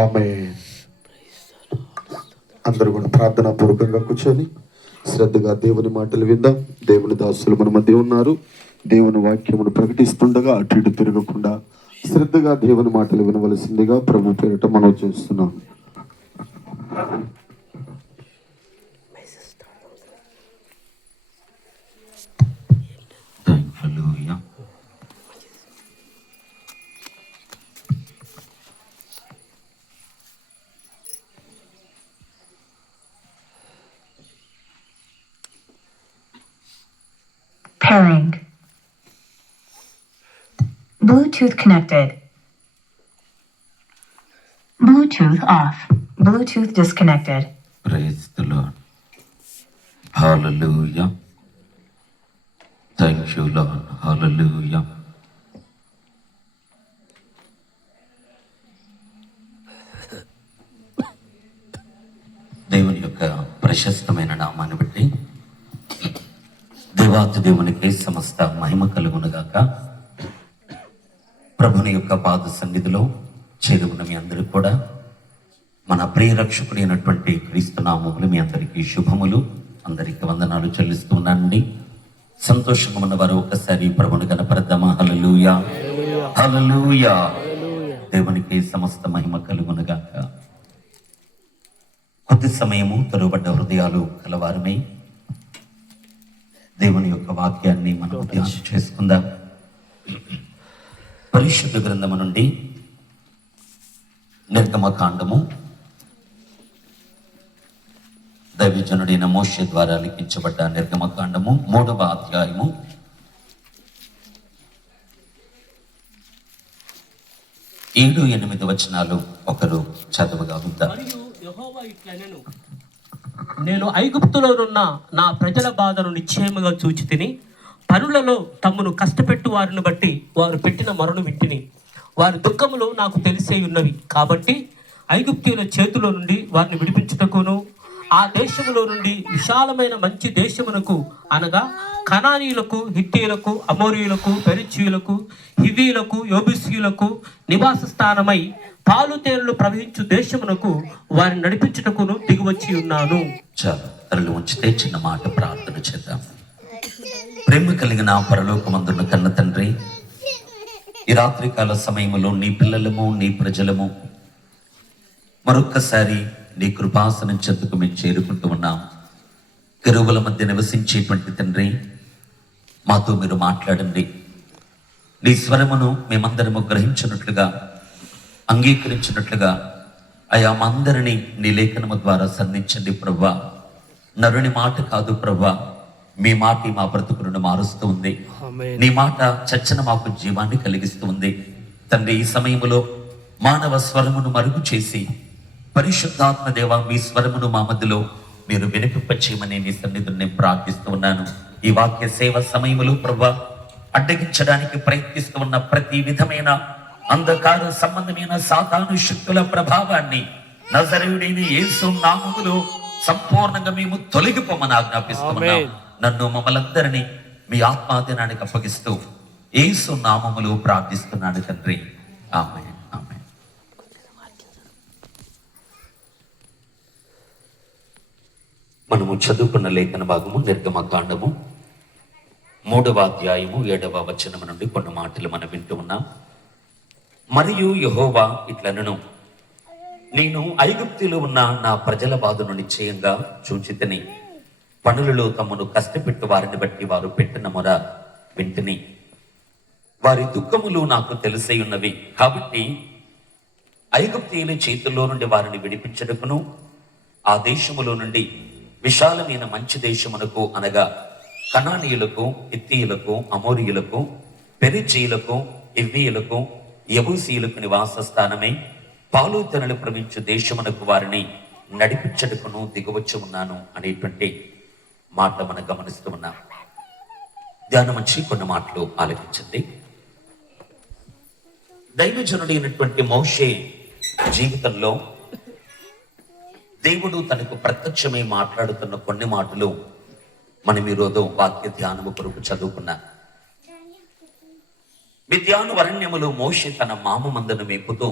ఆమేన్. అందరూ కూడా ప్రార్థనా పూర్వకంగా కూర్చొని శ్రద్ధగా దేవుని మాటలు విందాం. దేవుని దాసులు మన మధ్య ఉన్నారు. దేవుని వాక్యమును ప్రకటిస్తుండగా అటు ఇటు తిరగకుండా శ్రద్ధగా దేవుని మాటలు వినవలసిందిగా ప్రభు పేరిట మనం చేస్తున్నాం. Pairing. Bluetooth connected. Bluetooth off. Bluetooth disconnected. Praise the Lord. Hallelujah. Thank you, Lord. Hallelujah. దేవుని యొక్క ప్రశస్తమైన నామాన్ని బట్టి దేవాతి దేవునికి సమస్త మహిమ కలుగునుగాక. ప్రభుని యొక్క పాద సన్నిధిలో చేరుకున్న మీ అందరూ కూడా మన ప్రియ రక్షకుడు అయినటువంటి క్రీస్తు నామములు మీ అందరికీ శుభములు, అందరికీ వందనాలు చెల్లిస్తూ ఉన్నానండి. సంతోషంగా ఉన్న వారు ఒకసారి ప్రభుని కనపరద్దామా? హల్లెలూయా, హల్లెలూయా. దేవునికి సమస్త మహిమ కలుగునుగాక. కొద్ది సమయము తరుబడ్డ హృదయాలు కలవారమై దేవుని యొక్క వాక్యాన్ని మనం ధ్యానం చేసుకుందాం. పరిశుద్ధ గ్రంథము నుండి నిర్గమకాండము దైవజనుడైన మోషే ద్వారా లిఖించబడ్డ నిర్గమకాండము 3వ అధ్యాయము 7-8 వచనాలు ఒకరు చదువుగా ఉందా? యెహోవా ఇట్లనెను, నేను ఐగుప్తులోనున్న నా ప్రజల బాధను నిశ్చయముగా చూచి తిని, పనులలో తమ్మును కష్టపెట్టు వారిని బట్టి వారు పెట్టిన మొరను వింటిని. వారి దుఃఖములు నాకు తెలిసే ఉన్నవి. కాబట్టి ఐగుప్తీయుల చేతిలో నుండి వారిని విడిపించుటకును, ఆ దేశములో నుండి విశాలమైన మంచి దేశమునకు అనగా కనానీయులకు, హిత్తీయులకు, అమోరీయులకు, పెరిచీయులకు, హివీయులకు, యోబుసీయులకు నివాస స్థానమై పాలు తేనెలు ప్రవహించు దేశమునకు వారిని నడిపించుటకును దిగువచ్చి ఉన్నాను. చాలు, తరలి ఉంచితే చిన్న మాట ప్రార్థన చేద్దాం. ప్రేమ కలిగిన పరలోకమందున్న కన్న తండ్రి, ఈ రాత్రికాల సమయంలో నీ పిల్లలము, నీ ప్రజలము మరొక్కసారి నీ కృపాసనం చెందుకు మేము చేరుకుంటూ ఉన్నాం. కెరూబుల మధ్య నివసించేటువంటి తండ్రి, మాతో మీరు మాట్లాడండి. నీ స్వరమును మేమందరము గ్రహించినట్లుగా, అంగీకరించినట్లుగా అయా మా అందరినీ నీ లేఖనము ద్వారా సంధించండి ప్రభువా. నరుని మాట కాదు ప్రభువా, మీ మాట మా బ్రతుకులను మారుస్తూ ఉంది. నీ మాట చచ్చన మాకు జీవాన్ని కలిగిస్తూ ఉంది తండ్రి. ఈ సమయంలో మానవ స్వరమును మరుగు చేసి పరిశుద్ధాత్మ దేవ మీ స్వరమును మా మధ్యలో మీరు వినిపింపచేయమని నీ సన్నిధిని నేను ప్రార్థిస్తూ ఉన్నాను. ఈ వాక్య సేవ సమయంలో ప్రభువా, అడ్డగించడానికి ప్రయత్నిస్తూ ఉన్న ప్రతి విధమైన అంధకార సంబంధమైన సాతాను శక్తుల ప్రభావాన్ని నజరేయుడైన యేసు నామములో సంపూర్ణంగా మేము తొలగిపోమని ఆజ్ఞాపిస్తున్నాం. నన్ను మమ్మల్ందరినీ మీ ఆత్మాధీనానికి అప్పగిస్తూ యేసు నామములో ప్రార్థిస్తున్నాడు తండ్రి. ఆమేన్, ఆమేన్. మనము చదువుకున్న లేఖన భాగము నిర్గమకాండము 3వ అధ్యాయము 7వ వచనం నుండి కొన్ని మాటలు మనం వింటూ ఉన్నాం. మరియు యెహోవా ఇట్లనెను, నేను ఐగుప్తులో ఉన్న నా ప్రజల బాధను నిశ్చయంగా చూచితిని. పనులలో తమను కష్టపెట్టు వారిని బట్టి వారు పెట్టిన మొర వింటిని. వారి దుఃఖములు నాకు తెలిసై ఉన్నవి. కాబట్టి ఐగుప్తీయుల చేతుల్లో నుండి వారిని విడిపించడకును, ఆ దేశములో నుండి విశాలమైన మంచి దేశమునకు అనగా కనానీయులకు, హిత్తీయులకు, అమోరీయులకు, పెరిచీయులకు, హివ్వీయులకు, యెబూసీయులకు నివాస స్థానమై పాలు తెనలు ప్రవహించు దేశమునకు వారిని నడిపించటకును దిగవచ్చు ఉన్నాను అనేటువంటి మాట మనం గమనిస్తూ ఉన్నాం. ధ్యానం వచ్చి కొన్ని మాటలు ఆలోచించండి. దైవజనుడైనటువంటి మోషే జీవితంలో దేవుడు తనకు ప్రత్యక్షమై మాట్లాడుతున్న కొన్ని మాటలు మనం ఈరోజు వాక్య ధ్యానము కొరకు చదువుకున్నాం. మిద్యాను అరణ్యములో మోషే తన మామ మందను మేపుతూ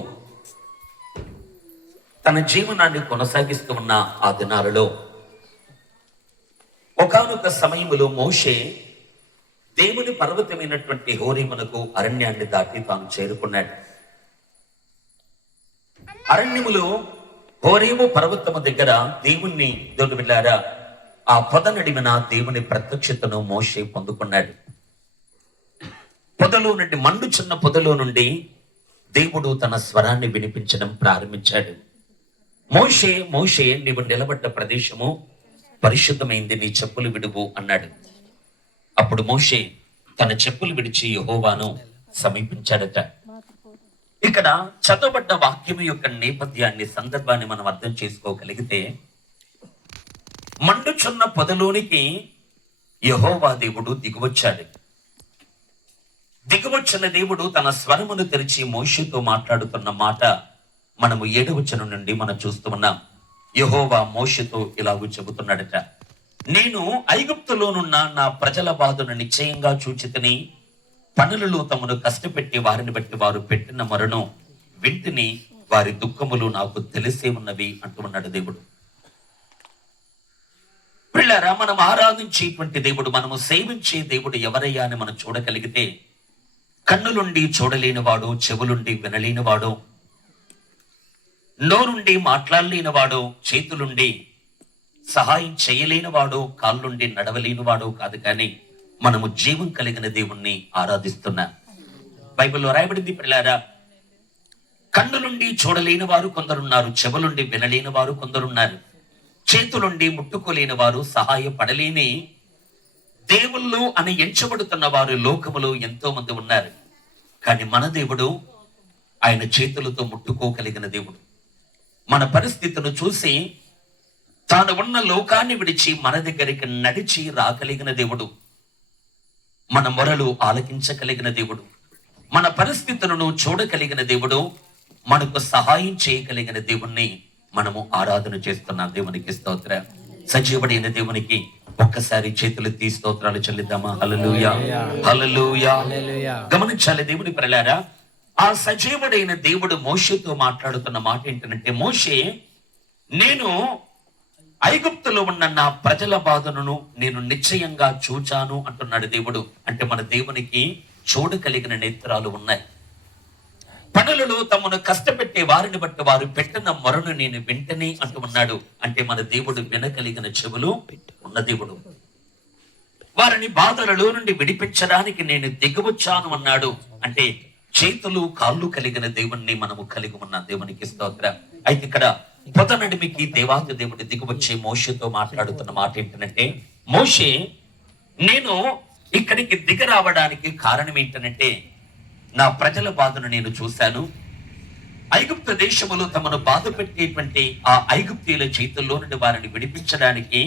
తన జీవనాన్ని కొనసాగిస్తూ ఉన్న ఆ దినాలలో ఒకానొక సమయములో మోషే దేవుని పర్వతమైనటువంటి హోరేమునకు అరణ్యాన్ని దాటి తాను చేరుకున్నాడు. అరణ్యములో హోరేము పర్వతము దగ్గర దేవుణ్ణి దేవుడు వెళ్ళారా, ఆ పొద నడిమిన దేవుని ప్రత్యక్షతను మోషే పొందుకున్నాడు. పొదలో నుండి, మండుచున్న పొదలో నుండి దేవుడు తన స్వరాన్ని వినిపించడం ప్రారంభించాడు. మోషే మోషే నీవు నిలబడ్డ ప్రదేశము పరిశుద్ధమైంది, నీ చెప్పులు విడువు అన్నాడు. అప్పుడు మోషే తన చెప్పులు విడిచి యెహోవాను సమీపించాడట. ఇక్కడ చదవబడ్డ వాక్యం యొక్క నేపథ్యాన్ని, సందర్భాన్ని మనం అర్థం చేసుకోగలిగితే, మండుచున్న పొదలోనికి యెహోవా దేవుడు దిగువచ్చాడు. దిగువచ్చిన దేవుడు తన స్వరమును తెరిచి మోషేతో మాట్లాడుతున్న మాట మనము 7వ వచనం నుండి మనం చూస్తూ ఉన్నాం. యెహోవా మోషేతో ఇలాగూ చెబుతున్నాడట, నేను ఐగుప్తులోనున్న నా ప్రజల బాధను నిశ్చయంగా చూచితిని, పనులలో తమను కష్టపెట్టి వారిని బట్టి వారు పెట్టిన మరణం వింటిని, వారి దుఃఖములు నాకు తెలిసే ఉన్నవి అంటున్నాడు దేవుడు. పిల్లరా, మనం ఆరాధించేటువంటి దేవుడు, మనము సేవించే దేవుడు ఎవరయ్యా అని మనం చూడగలిగితే, కన్నులుండి చూడలేనివాడు, చెవులుండి వినలేనివాడు, నోరుండి మాట్లాడలేనివాడు, చేతులుండి సహాయం చేయలేనివాడు, కాళ్ళుండి నడవలేనివాడు కాదు, కానీ మనము జీవం కలిగిన దేవుణ్ణి ఆరాధిస్తున్నా. బైబిల్లో రాయబడింది పిల్లారా, కన్నులుండి చూడలేని వారు కొందరున్నారు, చెవులుండి వినలేని వారు కొందరున్నారు, చేతులుండి ముట్టుకోలేని వారు, సహాయపడలేని దేవుళ్ళు అని ఎంచబడుతున్న వారు లోకములో ఎంతో మంది ఉన్నారు. కానీ మన దేవుడు ఆయన చేతులతో ముట్టుకోగలిగిన దేవుడు. మన పరిస్థితిని చూసి తాను ఉన్న లోకాన్ని విడిచి మన దగ్గరికి నడిచి రాగలిగిన దేవుడు, మన మొరలు ఆలకించగలిగిన దేవుడు, మన పరిస్థితులను చూడగలిగిన దేవుడు, మనకు సహాయం చేయగలిగిన దేవుణ్ణి మనము ఆరాధన చేస్తున్నాం. దేవునికి స్తోత్రం. సజీవుడైన దేవునికి ఒక్కసారి చేతులు తీ స్తోత్రాలు చెల్లిద్దామా? హల్లెలూయా, హల్లెలూయా. గమనించాలి దేవుని ప్రజలారా, ఆ సజీవుడైన దేవుడు మోషేతో మాట్లాడుతున్న మాట ఏంటంటే, మోషే, నేను ఐగుప్తులో ఉన్న నా ప్రజల బాధను నేను నిశ్చయంగా చూచాను అంటున్నాడు దేవుడు. అంటే మన దేవునికి చూడగలిగిన నేత్రాలు ఉన్నాయి. పనులలో తమను కష్టపెట్టే వారిని బట్టి వారు పెట్టిన మొరను నేను వింటనే అంటూ ఉన్నాడు. అంటే మన దేవుడు వినగలిగిన చెవులు ఉన్న దేవుడు. వారిని బాధలలో నుండి విడిపించడానికి నేను దిగవచ్చాను అన్నాడు. అంటే చేతులు కాళ్ళు కలిగిన దేవుణ్ణి మనము కలిగి ఉన్న దేవునికి స్తోత్రం. అయితే ఇక్కడ పొద నడిమికి దేవాది దేవుడు దిగువచ్చి మోషేతో మాట్లాడుతున్న మాట ఏంటంటే, మోషే, నేను ఇక్కడికి దిగి రావడానికి కారణం ఏంటంటే, నా ప్రజల బాధను నేను చూశాను. ఐగుప్తు దేశములో తమను బాధ పెట్టేటువంటి ఆ ఐగుప్తీయుల చేతుల్లో నుండి వారిని విడిపించడానికి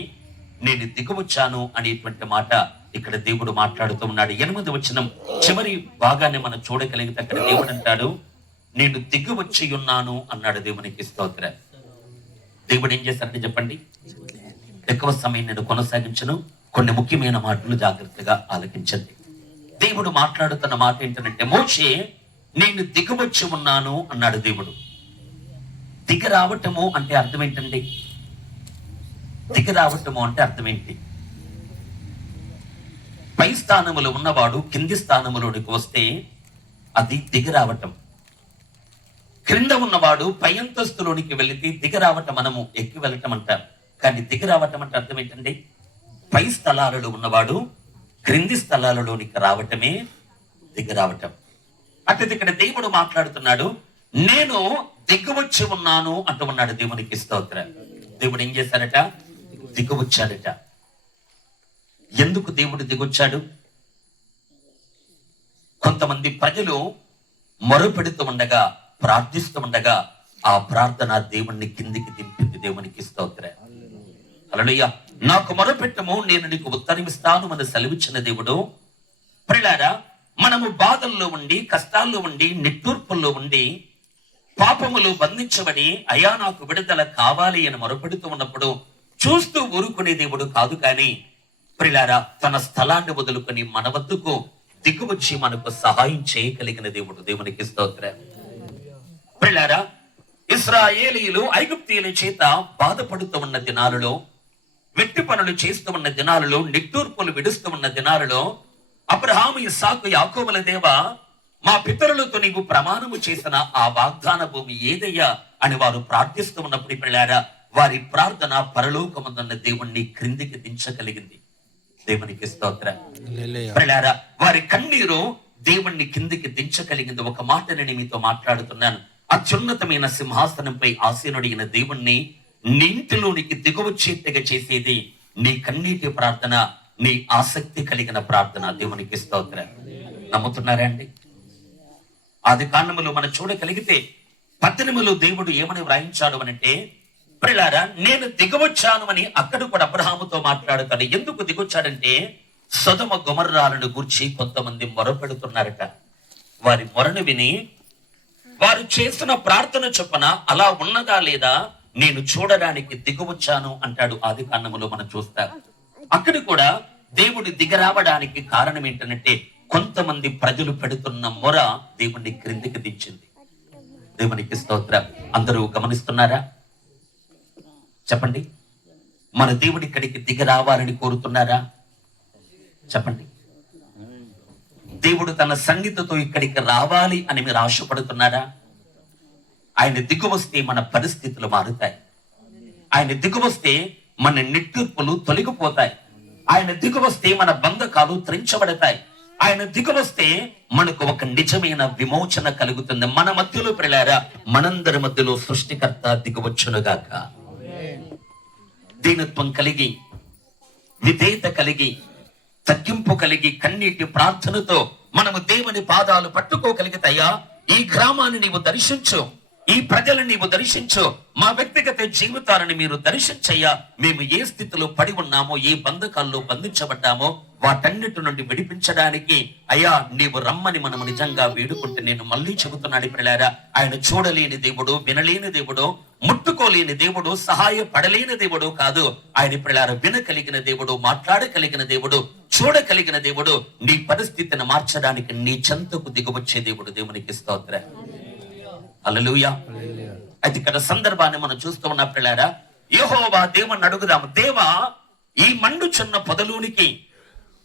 నేను దిగువచ్చాను అనేటువంటి మాట ఇక్కడ దేవుడు మాట్లాడుతూ ఉన్నాడు. 8వ వచనం చివరి భాగాన్ని మనం చూడగలిగితే అక్కడ దేవుడు అంటాడు, నేను దిగువచ్చి ఉన్నాను అన్నాడు. దేవునికి స్తోత్రం. దేవుడు ఏం చేశారంటే చెప్పండి, ఎక్కువ సమయం నేను కొనసాగించను, కొన్ని ముఖ్యమైన మాటలు జాగ్రత్తగా ఆలకించండి. దేవుడు మాట్లాడుతున్న మాట ఏంటంటే, మోషే, నేను దిగవచ్చి ఉన్నాను అన్నాడు దేవుడు. దిగి రావటము అంటే అర్థం ఏంటండి? దిగి రావటము అంటే అర్థం ఏంటి? పై స్థానములో ఉన్నవాడు కింది స్థానములోనికి వస్తే అది దిగి రావటం. క్రింద ఉన్నవాడు పై అంతస్తులోనికి వెళితే దిగి రావటం మనము ఎక్కి వెళ్ళటం అంటారు. కానీ దిగి రావటం అంటే అర్థం ఏంటండి? పై స్థలాలలో ఉన్నవాడు క్రింది స్థలాలలోనికి రావటమే దిగి రావటం. అంటే ఇక్కడ దేవుడు మాట్లాడుతున్నాడు, నేను దిగువచ్చి ఉన్నాను అంటూ ఉన్నాడు. దేవునికి స్తోత్రం. దేవుడు ఏం చేశాడట? దిగువచ్చాడట. ఎందుకు దేవుడు దిగొచ్చాడు? కొంతమంది ప్రజలు మొరపెడుతూ ఉండగా, ప్రార్థిస్తూ ఉండగా ఆ ప్రార్థన దేవుణ్ణి కిందికి దింపింది. దేవునికి స్తోత్రం. హల్లెలూయా. నాకు మొరపెట్టము, నేను నీకు ఉత్తరమిస్తాను అని సెలవిచ్చిన దేవుడు. ప్రియులారా, మనము బాధల్లో ఉండి, కష్టాల్లో ఉండి, నిట్టూర్పుల్లో ఉండి, పాపములు బంధించబడి, అయా నాకు విడుదల కావాలి అని మొరపెడుతూ ఉన్నప్పుడు చూస్తూ ఊరుకునే దేవుడు కాదు. కానీ ప్రియులారా, తన స్థలాన్ని వదులుకొని మన వద్దకు దిగువచ్చి మనకు సహాయం చేయగలిగిన దేవుడు. దేవునికి స్తోత్రం. ప్రియులారా, ఇశ్రాయేలీయులు ఐగుప్తీయుల చేత బాధపడుతూ ఉన్న దినాలలో, వెట్టి పనులు చేస్తూ ఉన్న దినాలలో, నిట్టూర్పులు విడుస్తూ ఉన్న దినాలలో అబ్రహాము, ఇస్సాకు, యాకోబుల దేవా, మా పితరులతో నీవు ప్రమాణము చేసిన ఆ వాగ్దాన భూమి ఏదయ్యా అని వారు ప్రార్థిస్తూ ఉన్నప్పుడు పిల్లారా, వారి ప్రార్థన పరలోకమందున్న దేవుణ్ణి క్రిందికి దించగలిగింది. దేవునికి స్తోత్రం. పిల్లారా, వారి కన్నీరు దేవుణ్ణి కిందికి దించగలిగింది. ఒక మాట నేను మీతో మాట్లాడుతున్నాను. అత్యున్నతమైన సింహాసనంపై ఆసీనుడైన దేవుణ్ణి నీ ఇంటిలోనికి దిగువచ్చేట్టుగా చేసేది నీ కన్నీటి ప్రార్థన, నీ ఆసక్తి కలిగిన ప్రార్థన. దేవునికి స్తోత్రం. నమ్ముతున్నారా అండి? ఆది కాండములో మనం చూడగలిగితే 18లో దేవుడు ఏమని వ్రాయించాడు అనంటే, ప్రియులారా, నేను దిగవచ్చాను అని అక్కడ కూడా అబ్రహాముతో మాట్లాడుతాడు. ఎందుకు దిగొచ్చాడంటే, సొదొమ గొమొర్రాలను గూర్చి కొంతమంది మొరపెడుతున్నారట. వారి మొరను విని వారు చేసిన ప్రార్థన చొప్పున అలా ఉన్నదా లేదా నేను చూడడానికి దిగవచ్చాను అంటాడు. ఆది కాండములో మనం చూస్తాం. అక్కడ కూడా దేవుడు దిగరావడానికి కారణం ఏంటంటే, కొంతమంది ప్రజలు పెడుతున్న మొర దేవుణ్ణి క్రిందికి దించింది. దేవునికి స్తోత్రం. అందరూ గమనిస్తున్నారా? చెప్పండి. మన దేవుడి ఇక్కడికి దిగి రావాలని కోరుతున్నారా? చెప్పండి. దేవుడు తన సన్నిధితో ఇక్కడికి రావాలి అని మీరు ఆశపడుతున్నారా? ఆయన దిగు వస్తే మన పరిస్థితులు మారుతాయి. ఆయన దిగు వస్తే మన నిట్టూర్పులు తొలగిపోతాయి. ఆయన దిగు వస్తే మన బంధకాలు త్రెంచబడతాయి. ఆయన దిగు వస్తే మనకు ఒక నిజమైన విమోచన కలుగుతుంది. మన మధ్యలో ప్రియులారా, మనందరి మధ్యలో సృష్టికర్త దిగువచ్చునుగాక. దీనత్వం కలిగి, విధేయత కలిగి, తగ్గింపు కలిగి, కన్నీటి ప్రార్థనతో మనము దేవుని పాదాలు పట్టుకోగలిగితాయా? ఈ గ్రామాన్ని నీవు దర్శించు, ఈ ప్రజలను నీవు దర్శించు, మా వ్యక్తిగత జీవితాలను మీరు దర్శించయ్యా. మేము ఏ స్థితిలో పడి ఉన్నామో, ఏ బంధకాల్లో బంధించబడ్డామో వాటన్నిటి నుండి విడిపించడానికి అయ్యా నీవు రమ్మని మనము నిజంగా వేడుకుంటే, నేను మళ్ళీ చెబుతున్నాడు ప్రియులారా, ఆయన చూడలేని దేవుడు, వినలేని దేవుడు, ముట్టుకోలేని దేవుడు, సహాయపడలేని దేవుడు కాదు. ఆయన ప్రియులారా వినగలిగిన దేవుడు, మాట్లాడగలిగిన దేవుడు, చూడగలిగిన దేవుడు. నీ పరిస్థితిని మార్చడానికి నీ చెంతకు దిగవచ్చే దేవుడు. దేవునికి స్తోత్రం. హల్లెలూయా. అయితే ఇక్కడ సందర్భాన్ని మనం చూస్తూ ఉన్న ప్రియులారా, యెహోవా దేవుని అడుగుదాము, దేవా, ఈ మండుచున్న పొదలోనికి,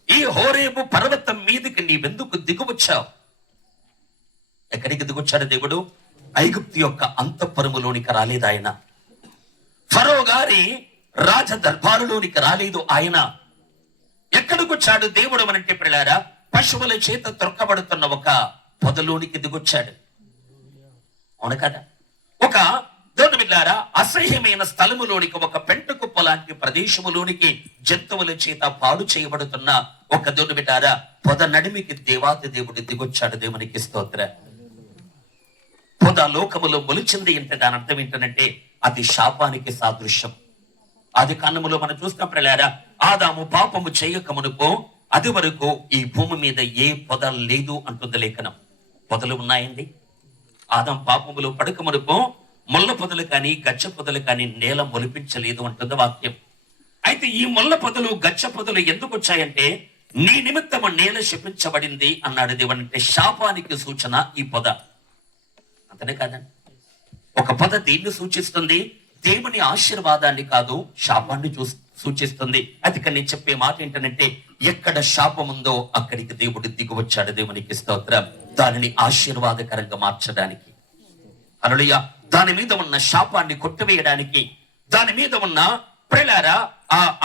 ఈ హోరేబు పర్వతం మీదకి నీవెందుకు దిగువచ్చావు? ఎక్కడికి దిగొచ్చాడు దేవుడు? ఐగుప్తు యొక్క అంతఃపురములోనికి రాలేదు ఆయన. ఫరో గారి రాజ దర్బారులోనికి రాలేదు ఆయన. ఎక్కడికి వచ్చాడు దేవుడు అనంటే ప్రియులారా, పశువుల చేత తొక్కబడుతున్న ఒక పొదలోనికి దిగొచ్చాడు. అవును కదా? ఒక దేవుని బిడ్డలారా, అసహ్యమైన స్థలములోనికి, ఒక పెంట కుప్ప లాంటి ప్రదేశములోనికి, జంతువుల చేత పాడు చేయబడుతున్న ఒక దేవుని బిడ్డలారా పొద నడిమికి దేవాతి దేవుడు దిగొచ్చాడు. దేవునికి స్తోత్రం. పొద లోకములో మొలిచింది అంటే దాని అర్థం ఏంటంటే అది శాపానికి సాదృశ్యం. ఆది కాండములో మనం చూస్తాం ప్రియులారా, ఆదాము పాపము చేయక మునుపు అది వరకు ఈ భూమి మీద ఏ పొద లేదు అంటుంది లేఖనం. పొదలు ఉన్నాయండి. ఆదాం పాపములో పడక మునుపు ముళ్ళ పొదలు కానీ గచ్చ పొదలు కానీ నేల మొలిపించలేదు అంటుంది వాక్యం. అయితే ఈ ముళ్ళ పొదలు గచ్చ పొదలు ఎందుకు వచ్చాయంటే, నీ నిమిత్తము నేల శపించబడింది అన్నాడు దేవుడు. అంటే శాపానికి సూచన ఈ పొద. అంతనే కాదండి. ఒక పొద దీన్ని సూచిస్తుంది, దేవుని ఆశీర్వాదాన్ని కాదు, శాపాన్ని సూచిస్తుంది. అది ఇక్కడ నేను చెప్పే మాట ఏంటంటే, ఎక్కడ శాపం ఉందో అక్కడికి దేవుడు దిగివచ్చాడు. దేవునికి స్తోత్రం. దానిని ఆశీర్వాదకరంగా మార్చడానికి, హల్లెలూయా, దాని మీద ఉన్న శాపాన్ని కొట్టివేయడానికి, దాని మీద ఉన్న ప్రియులారా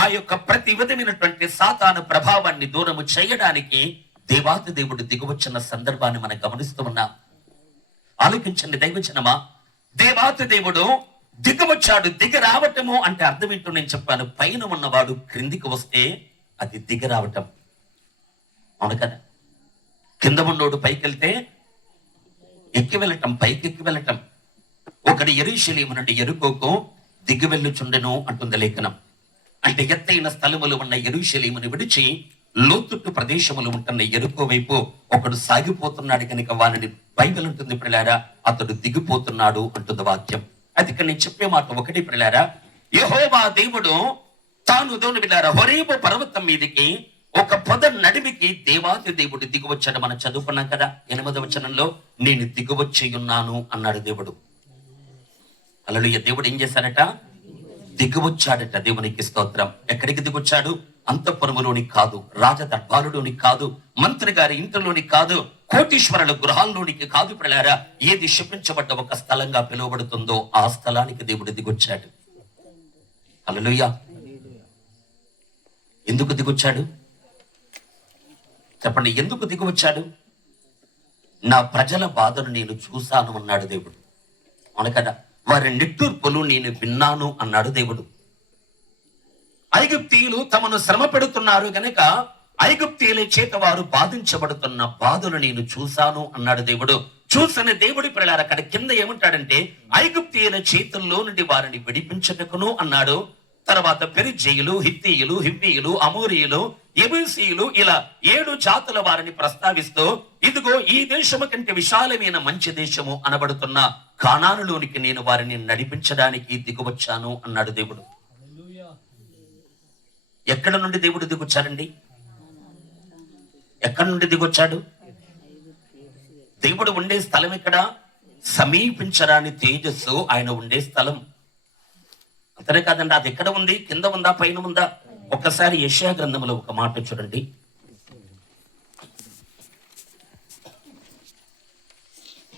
ఆ యొక్క ప్రతి విధమైనటువంటి సాతాను ప్రభావాన్ని దూరము చేయడానికి దేవాతి దేవుడు దిగివచ్చిన సందర్భాన్ని మనం గమనిస్తూ ఉన్నాం. ఆలోచించండి దైవజనమా, దేవాతి దేవుడు దిగవచ్చాడు. దిగి రావటము అంటే అర్థం ఏంటో నేను చెప్పాను. పైన ఉన్నవాడు క్రిందికి వస్తే అది దిగి రావటం. అవును కదా? కింద ఉన్నోడు పైకి వెళ్తే ఎక్కి వెళ్ళటం, పైకి ఎక్కి వెళ్ళటం. ఒకటి యెరూషలేము నుండి యెరికోకు దిగి వెళ్ళుచుండెను అంటుంది లేఖనం. అంటే ఎత్తైన స్థలములు ఉన్న యెరూషలేమును విడిచి లోతుట్టు ప్రదేశములు ఉంటున్న యెరికో వైపు ఒకడు సాగిపోతున్నాడు కనుక వారిని బైబిల్ ఉంటుంది ప్రియులారా, అతడు దిగిపోతున్నాడు అంటుంది వాక్యం. అది ఇక్కడ నేను చెప్పే మాట ఒకటి ప్రియులారా, యెహోవా దేవుడు తాను దేవుని బిడ్డలారా హోరేబు పర్వతం మీదకి ఒక పొద నడిమికి దేవాతి దేవుడు దిగువచ్చాడు. మనం చదువుకున్నాం కదా 8వ వచనంలో, నేను దిగువచ్చి ఉన్నాను అన్నాడు దేవుడు. హల్లెలూయా. దేవుడు ఏం చేశాడట? దిగువచ్చాడట. దేవునికి స్తోత్రం. ఎక్కడికి దిగొచ్చాడు? అంతఃపురములోనికి కాదు, రాజ దర్బారులోనికి కాదు, మంత్రి గారి ఇంటిలోనికి కాదు, కోటీశ్వరుల గృహాల్లోనికి కాదు. పిల్లారా, ఏది శపించబడ్డ ఒక స్థలంగా పిలువబడుతుందో ఆ స్థలానికి దేవుడు దిగొచ్చాడు. హల్లెలూయా. ఎందుకు దిగొచ్చాడు చెప్పండి? ఎందుకు దిగొచ్చాడు? నా ప్రజల బాధను నేను చూశాను అన్నాడు దేవుడు. అవును కదా? వారి నిట్టూర్పులు నేను విన్నాను అన్నాడు దేవుడు. ఐగుప్తీయులు తమను శ్రమ పెడుతున్నారు గనక ఐగుప్తీయుల చేత వారు బాధించబడుతున్న బాధలు నేను చూశాను అన్నాడు దేవుడు. చూసిన దేవుడి పిల్లలు అక్కడ కింద ఏమంటాడంటే, ఐగుప్తీయుల చేతుల్లో నుండి వారిని విడిపించటకును అన్నాడు. తర్వాత పెరిజ్జీయులు, హిత్తీయులు, హివ్వీయులు, అమోరీయులు, యెబూసీయులు, ఇలా 7 జాతుల వారిని ప్రస్తావిస్తూ, ఇదిగో ఈ దేశము కంటే విశాలమైన మంచి దేశము అనబడుతున్న కానానులోనికి నేను వారిని నడిపించడానికి దిగువచ్చాను అన్నాడు దేవుడు. ఎక్కడ నుండి దేవుడు దిగొచ్చాడండి? ఎక్కడి నుండి దిగొచ్చాడు? దేవుడు ఉండే స్థలం ఎక్కడ? సమీపించరాని తేజస్సు ఆయన ఉండే స్థలం. అంతనే కాదండి, అది ఎక్కడ ఉంది? కింద ఉందా, పైన ఉందా? ఒక్కసారి యెషయా గ్రంథంలో ఒక మాట చూడండి.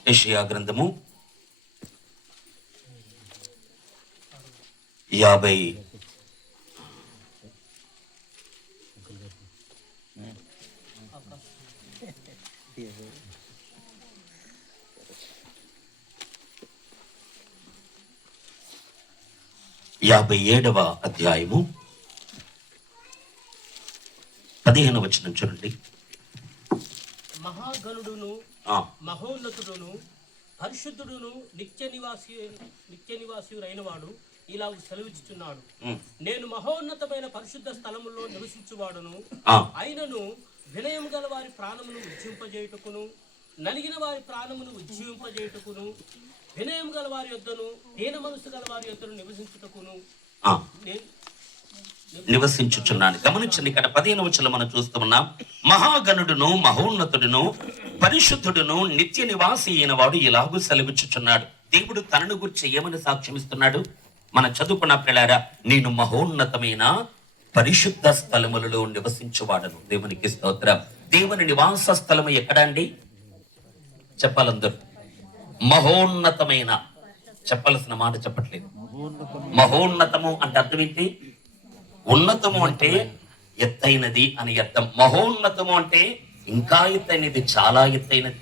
యెషయా గ్రంథము 50 57వ అధ్యాయము 15వ వచనం చూడండి. మహాగణుడును మహోన్నతుడును పరిశుద్ధుడును నిత్య నివాసియుడైన వాడు ఇలా సెలవిచ్చుచున్నాడు. నేను మహోన్నతమైన పరిశుద్ధ స్థలములో నివసించువాడును, అయినను వినయం గల వారి ప్రాణమును ఉజ్జింపజేయుటకును, నలిగిన వారి ప్రాణమును ఉజ్జీవింపజేయుటకును, వినయం గల వారి యొద్దను దీన మనసు గల వారి యొద్దను నివసించుటకును నివసించుచున్నాను. గమనించండి, ఇక్కడ 15వ వచనం మనం చూస్తూ ఉన్నాం. మహాగణుడును మహోన్నతుడును పరిశుద్ధుడును నిత్య నివాసి అయిన వాడు ఇలాగూ సెలవిచ్చుచున్నాడు. దేవుడు తనను గురించి ఏమని సాక్ష్యం ఇస్తున్నాడు? మన చదువుకున్న పిల్లారా, నేను మహోన్నతమైన పరిశుద్ధ స్థలములలో నివసించువాడను. దేవునికి స్తోత్రం. దేవుని నివాస స్థలము ఎక్కడ అండి? చెప్పాలందరూ. మహోన్నతమైన, చెప్పాల్సిన మాట చెప్పట్లేదు. మహోన్నతము అంటే అర్థం ఏంటి? ఉన్నతము అంటే ఎత్తైనది అని అర్థం. మహోన్నతము అంటే ఇంకా ఎత్తైనది, చాలా ఎత్తైనది.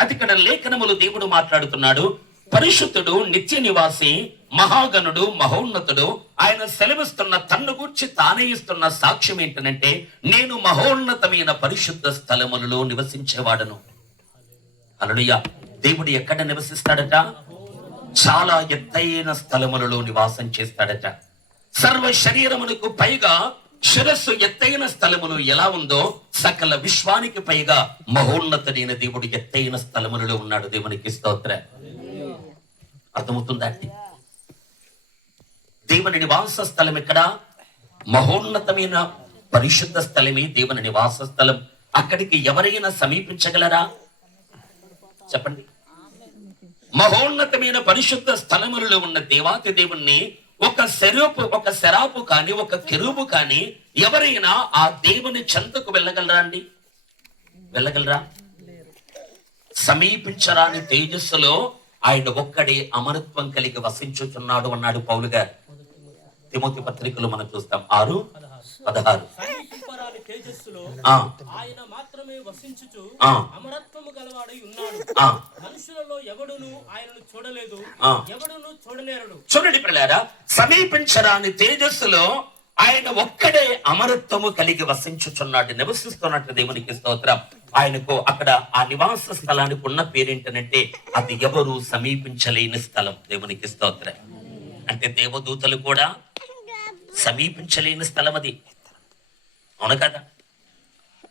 అది ఇక్కడ లేఖనములు దేవుడు మాట్లాడుతున్నాడు. పరిశుద్ధుడు, నిత్య నివాసి, మహాగణుడు, మహోన్నతుడు. ఆయన సెలవిస్తున్న తన్ను గూర్చి తానే ఇస్తున్న సాక్ష్యం ఏంటంటే, నేను మహోన్నతమైన పరిశుద్ధ స్థలములలో నివసించేవాడను. హల్లెలూయా. దేవుడు ఎక్కడ నివసిస్తాడట? చాలా ఎత్తైన స్థలములలో నివాసం చేస్తాడట. సర్వ శరీరమునకు పైగా శిరస్సు ఎత్తైన స్థలములు ఎలా ఉందో, సకల విశ్వానికి పైగా మహోన్నతుడైన దేవుడు ఎత్తైన స్థలములలో ఉన్నాడు. దేవునికి స్తోత్రం. అర్థమవుతుందా? దేవుని నివాస స్థలం ఎక్కడ? మహోన్నతమైన పరిశుద్ధ స్థలమే దేవుని నివాస స్థలం. అక్కడికి ఎవరైనా సమీపించగలరా? చెప్పండి. మహోన్నతమైన పరిశుద్ధ స్థలములలో ఉన్న దేవాతి దేవుణ్ణి ఒక శరాపు కాని, ఒక కెరూబు కాని ఎవరైనా ఆ దేవుని చెంతకు వెళ్ళగలరా అండి? వెళ్ళగలరా? సమీపించరాని తేజస్సులో ఆయన ఒక్కడే అమరత్వం కలిగి వసించుచున్నాడు అన్నాడు పౌలు గారు. తిమోతి పత్రికలు మనం చూస్తాం 6:16. తేజస్సులో ఆయన మాత్రమే వసించుచు అమరత్వము గలవాడై ఉన్నాడు. మనుషులలో ఎవడును ఆయనను చూడలేదు, ఎవడును చూడలేరు. చూడండి పిల్లారా, సమీపించరాని తేజస్సులో ఆయన ఒక్కడే అమరత్వము కలిగి వసించుచున్నాడు, నివసిస్తున్నట్టు. దేవునికి స్తోత్రం. ఆయనకు అక్కడ ఆ నివాస స్థలానికి ఉన్న పేరేంటనంటే, అది ఎవరు సమీపించలేని స్థలం. దేవునికి స్తోత్రం. అంటే దేవదూతలు కూడా సమీపించలేని స్థలం అది. అవును కదా?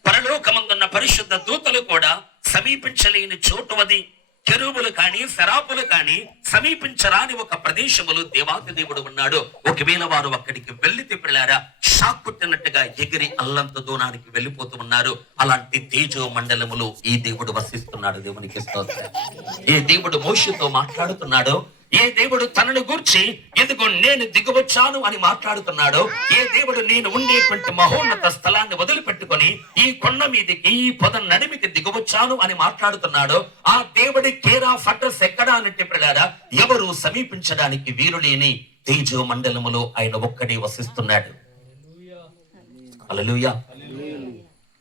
పరలోకమందున్న పరిశుద్ధ దూతలు కూడా సమీపించలేని చోటు అది. కెరూబులు కాని, శరాపులు కాని సమీపించరాని ఒక ప్రదేశములో దేవాతి దేవుడు ఉన్నాడు. ఒకవేళ వారు అక్కడికి వెళ్లితే పిల్లారా, షాక్ కొట్టినట్టుగా ఎగిరి అల్లంత దూరానికి వెళ్ళిపోతూ ఉన్నారు. అలాంటి తేజో మండలములో ఈ దేవుడు వసిస్తున్నాడు. దేవునికి స్తోత్రం. ఈ దేవుడు మోషేతో మాట్లాడుతున్నాడు. ఏ దేవుడు తనను గూర్చి ఎదుగో నేను దిగవచ్చాను అని మాట్లాడుతున్నాడో, ఏ దేవుడు నేను ఉండేటువంటి మహోన్నత స్థలాన్ని వదిలిపెట్టుకొని ఈ కొండ మీదకి, ఈ పొద నడిమికి దిగవచ్చాను అని మాట్లాడుతున్నాడో, ఆ దేవుడి కేర్ ఆఫ్ అడ్రస్ ఎక్కడ అన్నట్టు పిల్లారా, ఎవరు సమీపించడానికి వీరులేని తేజో మండలములో ఆయన ఒక్కడే వసిస్తున్నాడు. హల్లెలూయా.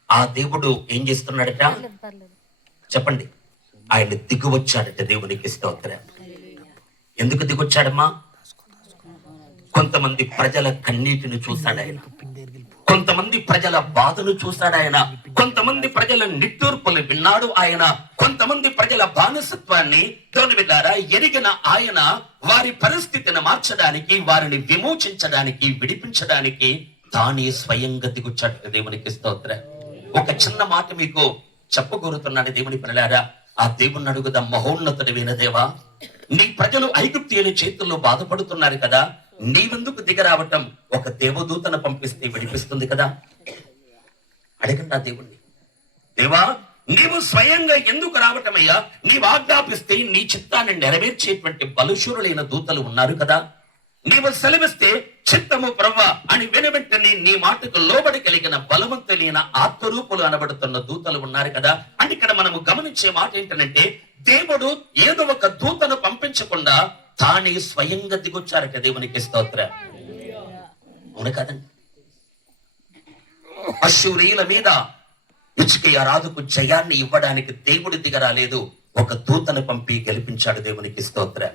ఆ దేవుడు ఏం చేస్తున్నాడట చెప్పండి? ఆయన దిగువచ్చాడట. దేవునికి స్తోత్రం. ఎందుకు దిగొచ్చాడమ్మా? కొంతమంది ప్రజల కన్నీటిని చూశాడు ఆయన, కొంతమంది ప్రజల బాధను చూశాడు ఆయన, కొంతమంది ప్రజల నిట్టూర్పులు విన్నాడు ఆయన, కొంతమంది ప్రజల బానిసత్వాన్ని తోనివిల్లారా ఎరిగిన ఆయన వారి పరిస్థితిని మార్చడానికి, వారిని విమోచించడానికి, విడిపించడానికి తానే స్వయంగా దిగొచ్చాడు. దేవునికి స్తోత్రం. ఒక చిన్న మాట మీకు చెప్పగోరుతున్నాను దేవుని పిల్లలారా. ఆ దేవుణ్ణి అడుగుదాం, మహోన్నతుడైన దేవా, నీ ప్రజలు ఐగుప్తీయుల చేతుల్లో బాధపడుతున్నారు కదా, నీవెందుకు దిగరావటం? ఒక దేవదూతను పంపిస్తే విడిపిస్తుంది కదా. అడగండి ఆ దేవుణ్ణి, దేవా నీవు స్వయంగా ఎందుకు రావటమయ్యా? నీవు ఆజ్ఞాపిస్తే నీ చిత్తాన్ని నెరవేర్చేటువంటి బలుశూరులైన దూతలు ఉన్నారు కదా, నీవు సెలవిస్తే చిత్తము ప్రవ్వా అని వెనువెంటనే నీ మాటకు లోబడి కలిగిన బలవంతులైన ఆత్మరూపులు అనబడుతున్న దూతలు ఉన్నారు కదా. అంటే ఇక్కడ మనము గమనించే మాట ఏంటంటే, దేవుడు ఏదో ఒక దూతను పంపించకుండా తానే స్వయంగా దిగొచ్చారట. దేవునికి స్తోత్రం. అవును కదండి? అశ్షూరీయుల మీద హిజ్కియా రాజుకు జయాన్ని ఇవ్వడానికి దేవుడు దిగరాలేదు, ఒక దూతను పంపి గెలిపించాడు. దేవునికి స్తోత్రం.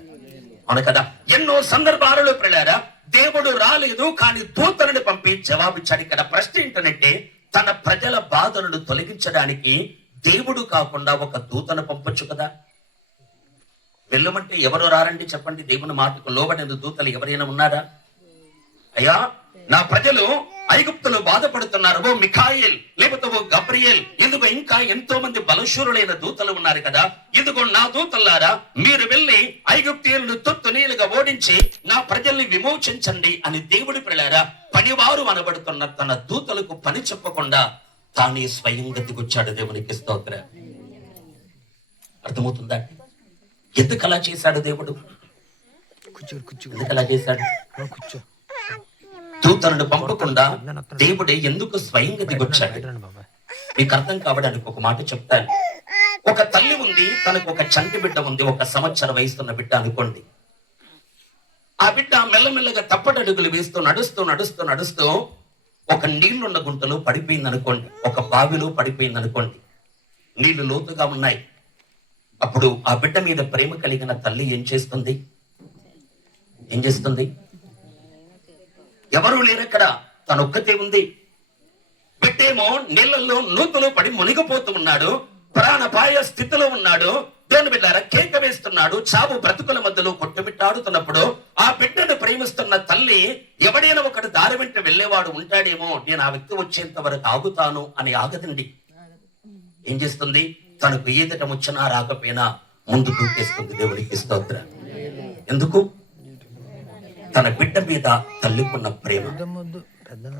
అవును కదా? ఎన్నో సందర్భాలలో పిల్లారా దేవుడు రాలేదు, కానీ దూతలను పంపి జవాబిచ్చాడు. ఇక్కడ ప్రశ్న ఏంటంటే, తన ప్రజల బాధలను తొలగించడానికి దేవుడు కాకుండా ఒక దూతను పంపొచ్చు కదా. వెళ్ళమంటే ఎవరు రారండి చెప్పండి? దేవుని మాటకు లోబడిన దూతలు ఎవరైనా ఉన్నారా? అయ్యా నా ప్రజలు ఐగుప్తులు బాధపడుతున్నారు, ఓ మిఖాయేల్ లేకపోతే ఓ గబ్రియేల్, ఎందుకో ఇంకా ఎంతో మంది బలశూరులైన దూతలు ఉన్నారు కదా, ఇదిగో నా దూతల్లారా మీరు వెళ్ళి ఐగుప్తీయులను తొత్తునీలుగా ఓడించి నా ప్రజల్ని విమోచించండి అని దేవుడి పిల్లారా పనివారు అనబడుతున్న తన దూతలకు పని చెప్పకుండా తానే స్వయంగా దిగొచ్చాడు. దేవునికి స్తోత్రం. అర్థమవుతుందా? ఎందుకు అలా చేశాడు దేవుడు? ఎందుకు అలా చేశాడు? దూతలను పంపకుండా దేవుడే ఎందుకు స్వయంగా దిగొచ్చాడు? మీకు అర్థం కావడానికి ఒక మాట చెప్తాను. ఒక తల్లి ఉంది, తనకు ఒక చంటి బిడ్డ ఉంది, 1 సంవత్సరం వయసున్న బిడ్డ అనుకోండి. ఆ బిడ్డ మెల్లమెల్లగా తప్పటడుగులు వేస్తూ నడుస్తూ నడుస్తూ నడుస్తూ ఒక నీళ్లున్న గుంటలో పడిపోయింది అనుకోండి, ఒక బావిలో పడిపోయింది అనుకోండి. నీళ్లు లోతుగా ఉన్నాయి. అప్పుడు ఆ బిడ్డ మీద ప్రేమ కలిగిన తల్లి ఏం చేస్తుంది? ఎవరూ లేరక్కడ, తనొక్కతే ఉంది. బిడ్డేమో నీళ్లలో నూతులు పడి మునిగిపోతూ ఉన్నాడు, ప్రాణపాయ స్థితిలో ఉన్నాడు. దేవుని బిడ్డారా కేక వేస్తున్నాడు, చావు బ్రతుకుల మధ్యలో కొట్టుమిట్టాడుతున్నప్పుడు ఆ బిడ్డను ప్రేమిస్తున్న తల్లి ఎవడైనా ఒకటి దారి వెంట వెళ్ళేవాడు ఉంటాడేమో, నేను ఆ వ్యక్తి వచ్చేంత వరకు ఆగుతాను అని ఆగదండి. ఏం చేస్తుంది? తనకు ఈదటం వచ్చినా రాకపోయినా ముందు దూకేస్తుంది. దేవుడికి స్తోత్రం. ఎందుకు? తన బిడ్డ మీద తల్లికున్న ప్రేమ.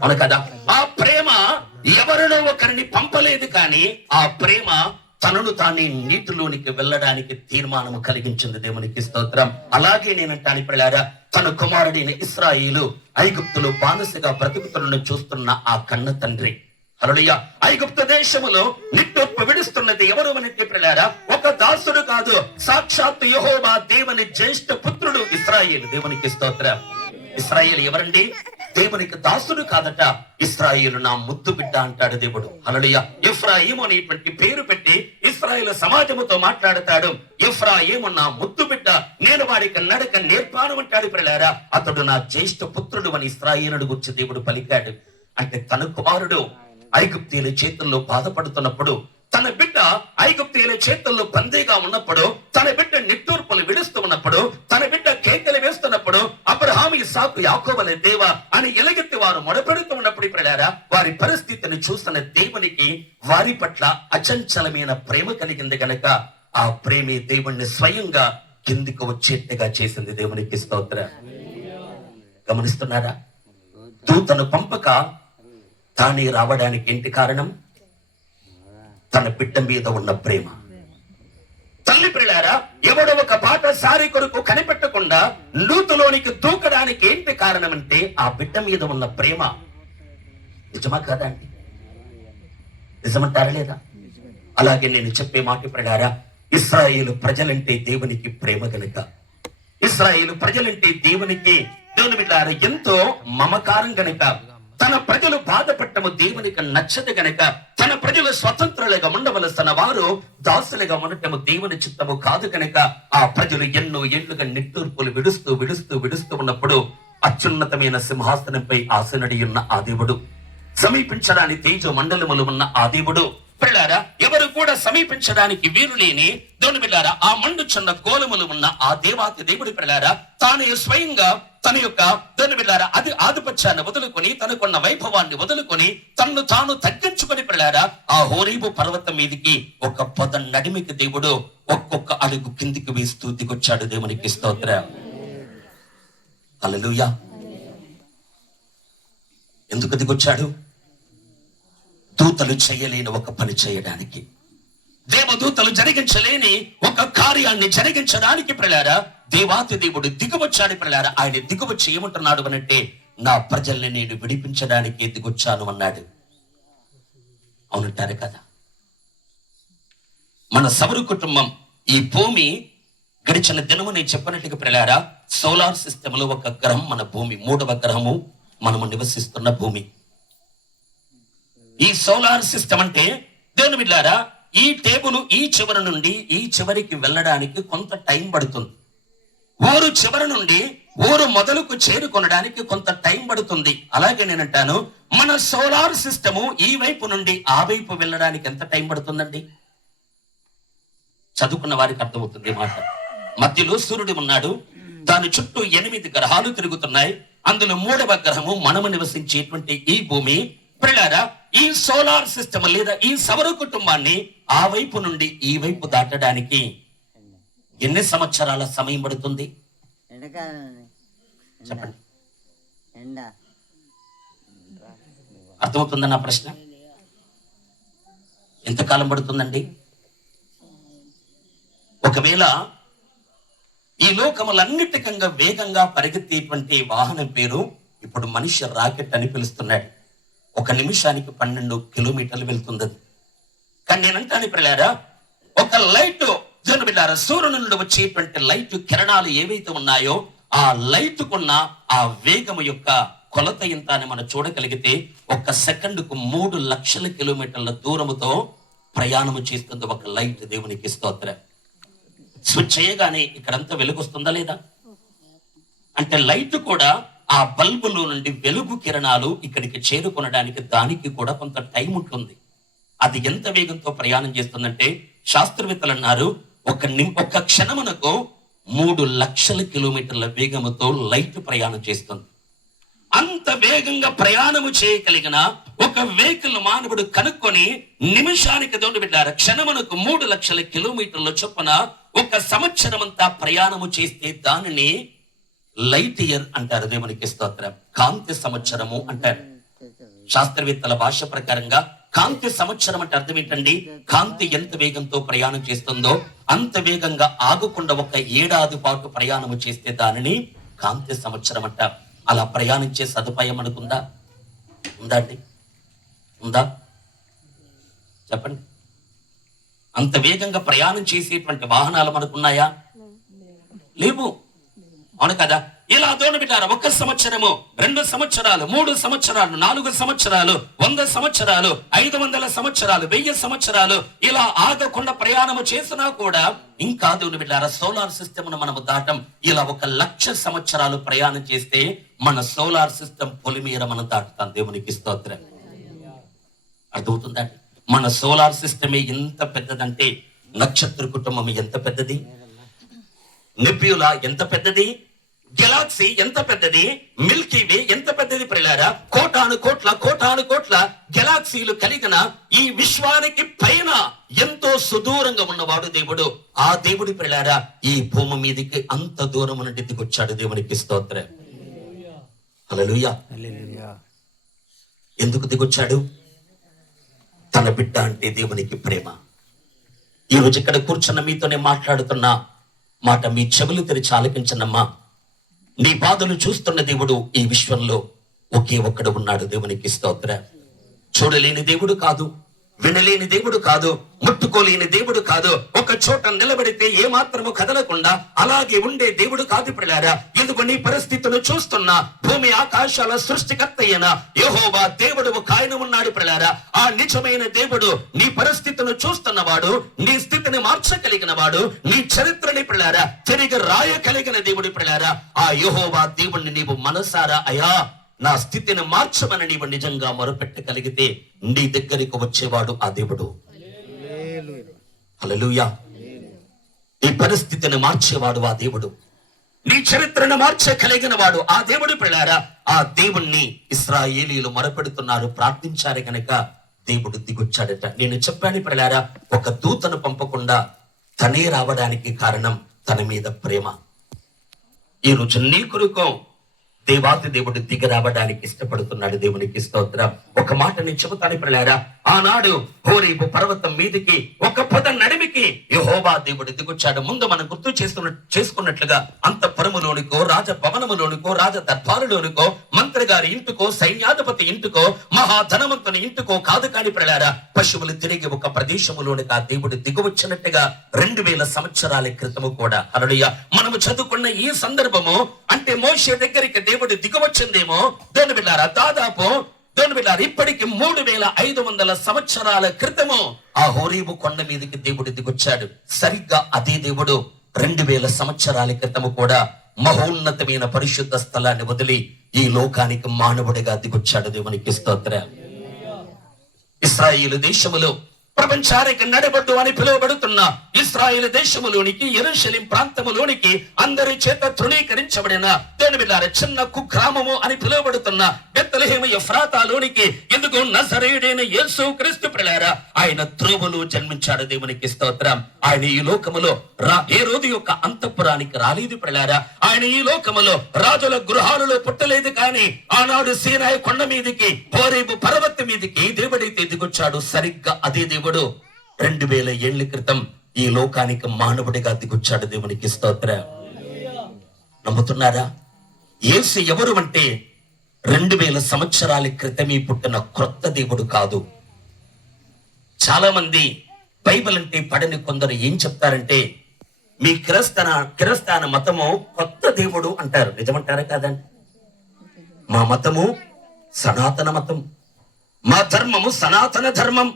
అవును కదా? ఆ ప్రేమ ఎవరినో ఒకరిని పంపలేదు, కానీ ఆ ప్రేమ తనను తానే నీటిలోనికి వెళ్ళడానికి తీర్మానం కలిగించింది. దేవునికి స్తోత్రం. అలాగే నేనంటాను పిల్లారా, తన కుమారుడైన ఇశ్రాయేలు ఐగుప్తులో బానిసగా బ్రతుకుతున్న చూస్తున్న ఆ కన్న తండ్రి, హల్లెలూయా, ఐగుప్తు దేశములో నిట్టొప్పు విడుస్తున్నది ఎవరు అంటే పిల్లారా, ఒక దాసుడు కాదు, సాక్షాత్తు యెహోవా దేవుని జ్యేష్ఠ పుత్రుడు ఇశ్రాయేలు. దేవునికి స్తోత్రం. ఇశ్రాయేలు ఎవరండి? దేవునికి దాసుడు కాదట. ఇశ్రాయేలు నా ముద్దు బిడ్డ అంటాడు దేవుడు. హల్లెలూయా. ఎఫ్రాయిము అనేటువంటి పేరు పెట్టి ఇశ్రాయేలు సమాజముతో మాట్లాడతాడు. ఎఫ్రాయిము నా ముద్దు బిడ్డ, నేను వాడికి నడక నేర్పాను అంటాడు పిల్లారా. అతడు నా జ్యేష్ఠ పుత్రుడు అని ఇశ్రాయేలును గురించి దేవుడు పలికాడు. అంటే తన కుమారుడు ఐగుప్తీయుల చేతుల్లో బాధపడుతున్నప్పుడు, తన బిడ్డ ఐగుప్తీయుల చేతుల్లో బందీగా ఉన్నప్పుడు, తన బిడ్డ నిట్టూర్పులు విడుస్తూ ఉన్నప్పుడు, తన బిడ్డ కేకలు వేస్తున్నప్పుడు, అబ్రహాము ఇస్సాకు యాకోబుల దేవా అని ఎలుగెత్తి వారు మొరపెడుతూ ఉన్నప్పుడు పిల్లారా, వారి పరిస్థితిని చూస్తున్న దేవునికి వారి పట్ల అచంచలమైన ప్రేమ కలిగింది గనక ఆ ప్రేమే దేవుణ్ణి స్వయంగా కిందికి వచ్చేట్టుగా చేసింది. దేవునికి స్తోత్రం. గమనిస్తున్నారా? దూతను పంపక తానే రావడానికి ఏంటి కారణం? తన బిడ్డ మీద ఉన్న ప్రేమ. తల్లి పిల్లారా, ఎవడో ఒక బాటసారి కొరకు కనిపెట్టకుండా నూతులోనికి దూకడానికి ఏంటి కారణం అంటే ఆ బిడ్డ మీద ఉన్న ప్రేమ. నిజమా కాదా అండి? నిజమంటారా లేదా? అలాగే నేను చెప్పే మాట పిల్లారా, ఇశ్రాయేలు ప్రజలంటే దేవునికి ప్రేమ గనుక, ఇశ్రాయేలు ప్రజలంటే దేవునికి దేవుని బిడ్డలారా ఎంతో మమకారం గనుక, తన ప్రజలు బాధపడటము దేవునికి నచ్చదు గనక, తన ప్రజలు స్వతంత్రులుగా ఉండవలసిన వారు దాసులుగా ఉండటము దేవుని చిత్తము కాదు కనుక, ఆ ప్రజలు ఎన్నో ఏళ్లుగా నిట్టూర్పులు విడుస్తూ ఉన్నప్పుడు అత్యున్నతమైన సింహాసనంపై ఆసనడి ఉన్న ఆ దేవుడు, సమీపించడానికి తేజ మండలములు ఉన్న ఆ దేవుడు పిల్లారా, ఎవరు కూడా సమీపించడానికి వీలు లేని దేవుని బిడ్డారా ఆ మండుచున్న గోళములు ఉన్న ఆ దేవాతి దేవుడి పిల్లారా, తాను స్వయంగా తన యొక్క దేవుని బిడ్డారా అది ఆధిపత్యాన్ని వదులుకొని, తనకున్న వైభవాన్ని వదులుకొని, తన్ను తాను తగ్గించుకొని పిల్లారా ఆ హోరీబు పర్వతం మీదికి ఒక పొద నడిమికి దేవుడు ఒక్కొక్క అడుగు కిందికి వేస్తూ దిగొచ్చాడు. దేవునికి స్తోత్రం. హల్లెలూయా. ఎందుకు దిగొచ్చాడు? దూతలు చేయలేని ఒక పని చేయడానికి, దేవదూతలు జరిగించలేని ఒక కార్యాన్ని జరిగించడానికి పిల్లారా దేవాతి దేవుడు దిగువచ్చాడు పిల్లారా. ఆయన దిగువచ్చి ఏమంటున్నాడు అనంటే, నా ప్రజల్ని నేను విడిపించడానికి దిగొచ్చాను అన్నాడు. అవునంటారు కదా? మన సౌర కుటుంబం, ఈ భూమి గడిచిన దినము నేను చెప్పినట్టుగా పిల్లారా సోలార్ సిస్టమ్ లో ఒక గ్రహం మన భూమి, 3వ గ్రహము మనము నివసిస్తున్న భూమి. ఈ సోలార్ సిస్టమ్ అంటే దేవుని బిడ్డలారా ఈ టేబుల్ ఈ చివరి నుండి ఈ చివరికి వెళ్ళడానికి కొంత టైం పడుతుంది. ఊరు చివరి నుండి ఊరు మొదలుకు చేరుకొనడానికి కొంత టైం పడుతుంది. అలాగే నేనంటాను, మన సోలార్ సిస్టము ఈ వైపు నుండి ఆ వైపు వెళ్ళడానికి ఎంత టైం పడుతుందండి? చదువుకున్న వారికి అర్థమవుతుంది మాట. మధ్యలో సూర్యుడు ఉన్నాడు, దాని చుట్టూ 8 గ్రహాలు తిరుగుతున్నాయి. అందులో 3వ గ్రహము మనము నివసించేటువంటి ఈ భూమి. పిల్లారా ఈ సోలార్ సిస్టమ్ లేదా ఈ సౌర కుటుంబాన్ని ఆ వైపు నుండి ఈ వైపు దాటడానికి ఎన్ని సంవత్సరాల సమయం పడుతుంది చెప్పండి? అర్థమవుతుందా నా ప్రశ్న? ఎంతకాలం పడుతుందండి? ఒకవేళ ఈ లోకములన్నిటికంగా వేగంగా పరిగెత్తేటువంటి వాహనం పేరు ఇప్పుడు మనిషి రాకెట్ అని పిలుస్తున్నాడు. 1 నిమిషానికి 12 కిలోమీటర్లు వెళ్తుంది. కానీ నేనంటాను పిల్లారా, ఒక లైట్ జోన్ బిడ్డారా సూర్యుని నుండి వచ్చేటువంటి లైట్ కిరణాలు ఏవైతే ఉన్నాయో ఆ లైట్ కున్న ఆ వేగము యొక్క కొలత ఎంత అని మనం చూడగలిగితే 1 సెకండ్కు 3 లక్షల కిలోమీటర్ల దూరముతో ప్రయాణము చేస్తుంది ఒక లైట్. దేవునికి స్తోత్రం. స్విచ్ చేయగానే ఇక్కడంతా వెలుగొస్తుందా లేదా? అంటే లైట్ కూడా ఆ బల్బులో నుండి వెలుగు కిరణాలు ఇక్కడికి చేరుకొనడానికి దానికి కూడా కొంత టైం ఉంటుంది. అది ఎంత వేగంతో ప్రయాణం చేస్తుందంటే శాస్త్రవేత్తలు అన్నారు, ఒక క్షణమునకు 3 లక్షల కిలోమీటర్ల వేగముతో లైట్ ప్రయాణం చేస్తుంది. అంత వేగంగా ప్రయాణము చేయగలిగిన ఒక వెహికల్ మానవుడు కనుక్కొని నిమిషానికి దొండు బిడ్డారు క్షణమునకు 3 లక్షల కిలోమీటర్ల చొప్పున 1 సంవత్సరం అంతా ప్రయాణము చేస్తే దానిని లైట్ ఇయర్ అంటారు. దేవునికి స్తోత్రం. కాంతి సంవత్సరము అంటారు. శాస్త్రవేత్తల భాష ప్రకారంగా కాంతి సంవత్సరం అంటే అర్థం ఏంటండి? కాంతి ఎంత వేగంతో ప్రయాణం చేస్తుందో అంత వేగంగా ఆగకుండా 1 ఏడాది పాటు ప్రయాణము చేస్తే దానిని కాంతి సంవత్సరం అంట. అలా ప్రయాణించే సదుపాయం అనుకుందా? ఉందా అండి? ఉందా చెప్పండి? అంత వేగంగా ప్రయాణం చేసేటువంటి వాహనాలు మనకున్నాయా? లేవు. అవును కదా? ఇలా దోణ బిడ్డారా 1 సంవత్సరము, 2 సంవత్సరాలు, 3 సంవత్సరాలు, 4 సంవత్సరాలు, 100 సంవత్సరాలు, 500 సంవత్సరాలు, 1000 సంవత్సరాలు ఇలా ఆగకుండా ప్రయాణము చేసినా కూడా ఇంకా దోణ బిడ్డారా సోలార్ సిస్టమ్ మనము దాటం. ఇలా 1,00,000 సంవత్సరాలు ప్రయాణం చేస్తే మన సోలార్ సిస్టమ్ పొలిమేర మనం దాటుతాం. దేవునికి స్తోత్రం. అర్థమవుతుందండి? మన సోలార్ సిస్టమే ఎంత పెద్దదంటే నక్షత్ర కుటుంబం ఎంత పెద్దది, నెబ్యులా ఎంత పెద్దది, గెలాక్సీ ఎంత పెద్దది, మిల్కీ వే ఎంత పెద్దది. ప్రియులారా కోటాను కోట్ల గెలాక్సీలు కలిగిన ఈ విశ్వానికి పైన ఎంతో సుదూరంగా ఉన్నవాడు దేవుడు. ఆ దేవుడి ప్రియులారా ఈ భూమి మీదకి అంత దూరం నుండి దిగొచ్చాడు. దేవునికి స్తోత్రం. హల్లెలూయా. ఎందుకు దిగొచ్చాడు? తన బిడ్డ అంటే దేవునికి ప్రేమ. ఈ రోజు ఇక్కడ కూర్చున్న మీతోనే మాట్లాడుతున్న మాట మీ చెవులు తెరిచి ఆలకించనమ్మా. నీ బాధలు చూస్తున్న దేవుడు ఈ విశ్వంలో ఒకే ఒక్కడు ఉన్నాడు. దేవునికి స్తోత్రం. చూడలేని దేవుడు కాదు, వినలేని దేవుడు కాదు, ముట్టుకోలేని దేవుడు కాదు. ఒక చోట నిలబడితే ఏ మాత్రము కదలకుండా అలాగే ఉండే దేవుడు కాదు పిల్లారా. ఎందుకు నీ పరిస్థితులు చూస్తున్నా భూమి ఆకాశాల సృష్టికర్త అయిన యెహోవా దేవుడు ఒక ఆయన ఉన్నాడు పిల్లారా. ఆ నిజమైన దేవుడు నీ పరిస్థితులు చూస్తున్నవాడు, నీ స్థితిని మార్చగలిగిన వాడు, నీ చరిత్రని పిల్లారా తిరిగి రాయగలిగిన దేవుడు పిల్లారా. ఆ యెహోవా దేవుణ్ణి నీవు మనసారా అయా నా స్థితిని మార్చమని నీవు నిజంగా మొరపెట్టగలిగితే నీ దగ్గరికి వచ్చేవాడు ఆ దేవుడు. హల్లెలూయా. నీ పరిస్థితిని మార్చేవాడు ఆ దేవుడు, నీ చరిత్రను మార్చగలిగిన వాడు ఆ దేవుడు పిల్లారా. ఆ దేవుణ్ణి ఇశ్రాయేలీయులు మొరపెడుతున్నారు, ప్రార్థించారు గనక దేవుడు దిగొచ్చాడట. నేను చెప్పాను పిల్లారా, ఒక దూతను పంపకుండా తనే రావడానికి కారణం తన మీద ప్రేమ. ఈ రోజు నీ కొరకు దేవాతి దేవుడు దిగి రావడానికి ఇష్టపడుతున్నాడు. దేవునికి స్తోత్రం. ఒక మాట నేను చెబుతాను పిల్లారా, ఆనాడు హోరేబు పర్వతం మీదికి ఒక పొద నడిమికి యెహోవా దేవుడు దిగొచ్చాడు. ముందు మనం గుర్తు చేసుకున్నట్లుగా అంతఃపురములోనికో, రాజభవనములోనికో, రాజ దర్బారులోనికో, మంత్రి గారి ఇంటికో, సైన్యాధిపతి ఇంటికో, మహాధనవంతుని ఇంటికో కాదు కాని పిల్లారా, పశువులు తిరిగి ఒక ప్రదేశములోనికి ఆ దేవుడు దిగువచ్చినట్టుగా 2000 సంవత్సరాల క్రితము కూడా. హల్లెలూయా. మనము చదువుకున్న ఈ సందర్భము అంటే మోషే దగ్గరికి దేవుడు దిగవచ్చిందేమో దేవుని బిడ్డారా, దాదాపు దేవుని బిడ్డారా ఇప్పటికి 3500 సంవత్సరాల క్రితము ఆ హోరేబు కొండ మీదకి దేవుడు దిగొచ్చాడు. సరిగ్గా అదే దేవుడు 2000 సంవత్సరాల క్రితము కూడా మహోన్నతమైన పరిశుద్ధ స్థలాన్ని వదిలి ఈ లోకానికి మానవుడిగా దిగొచ్చాడు. దేవునికి స్తోత్రం. ఇశ్రాయేలు దేశములో ప్రపంచానికి నడబడ్డు అని పిలువబడుతున్న ఇశ్రాయేలు దేశములోనికి, యెరూషలేం ప్రాంతములోనికి అందరి చేత తృణీకరించబడిన దేవుని బిడ్డలారా చిన్న కుగ్రామము అని పిలువబడుతున్న బెత్లెహేము ఎఫ్రాతాలోనికి ఎందుకు నజరేయుడైన యేసు క్రీస్తు పిల్లారా ఆయన త్రోవలో జన్మించాడు. దేవునికి స్తోత్రం. ఆయన ఈ లోకములో హేరోదు యొక్క అంతఃపురానికి రాలేదు పిల్లారా. ఆయన ఈ లోకములో రాజుల గృహాలలో పుట్టలేదు. కానీ ఆనాడు సీనాయి కొండ మీదికి, హోరేబు పర్వతం మీదికి దేవుడైతే దిగొచ్చాడు. సరిగ్గా అదే దేవుడు 2000 ఏళ్ల క్రితం ఈ లోకానికి మానవుడిగా దిగొచ్చాడు. దేవునికి స్తోత్రం. నమ్ముతున్నారా? యేసు ఎవరు అంటే 2000 సంవత్సరాల క్రితమే పుట్టిన క్రొత్త దేవుడు కాదు. చాలా మంది బైబిల్ అంటే పడని కొందరు ఏం చెప్తారంటే మీ కిరస్థాన మతము కొత్త దేవుడు అంటారు. నిజమంటారా కాదండి? మా మతము సనాతన మతం, మా ధర్మము సనాతన ధర్మం,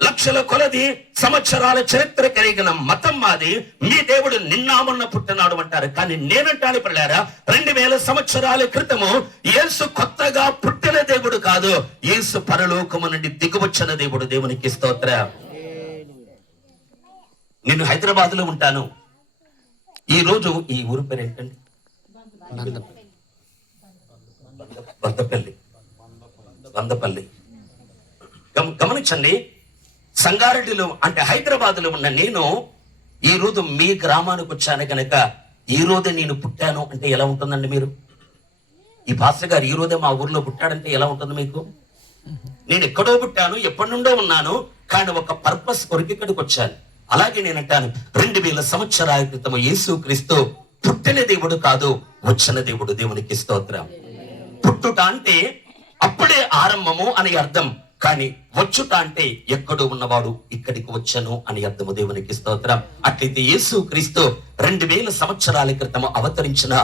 లక్షల కొలది సంవత్సరాల చరిత్ర కలిగిన మతం మాది. మీ దేవుడు నిన్న మొన్న పుట్టినాడు అంటారు. కానీ నేనంటాను పిల్లారా 2000 సంవత్సరాల క్రితము యేసు కొత్తగా పుట్టిన దేవుడు కాదు, యేసు పరలోకము నుండి దిగువచ్చిన దేవుడు. దేవునికి స్తోత్రం. నేను హైదరాబాద్ లో ఉంటాను. ఈ రోజు ఈ ఊరు పేరు ఏంటండి? వందపల్లి. గమనించండి, సంగారెడ్డిలో అంటే హైదరాబాద్ లో ఉన్న నేను ఈ రోజు మీ గ్రామానికి వచ్చాను కనుక ఈ రోజే నేను పుట్టాను అంటే ఎలా ఉంటుందండి? మీరు ఈ పాస్టర్ గారు ఈ రోజే మా ఊర్లో పుట్టాడంటే ఎలా ఉంటుంది మీకు? నేను ఎక్కడో పుట్టాను, ఎప్పటి నుండో ఉన్నాను, కానీ ఒక పర్పస్ కొరకు ఇక్కడికి వచ్చాను. అలాగే నేను అంటాను 2000 సంవత్సరాల క్రితం యేసు క్రీస్తు పుట్టిన దేవుడు కాదు, వచ్చిన దేవుడు. దేవునికి స్తోత్రం. పుట్టుట అంటే అప్పుడే ఆరంభము అని అర్థం, కానీ వచ్చుట అంటే ఎక్కడో ఉన్నవాడు ఇక్కడికి వచ్చను అని అర్థము. దేవునికి స్తోత్రం. అట్లయితే యేసు క్రీస్తు 2000 సంవత్సరాల క్రితం అవతరించిన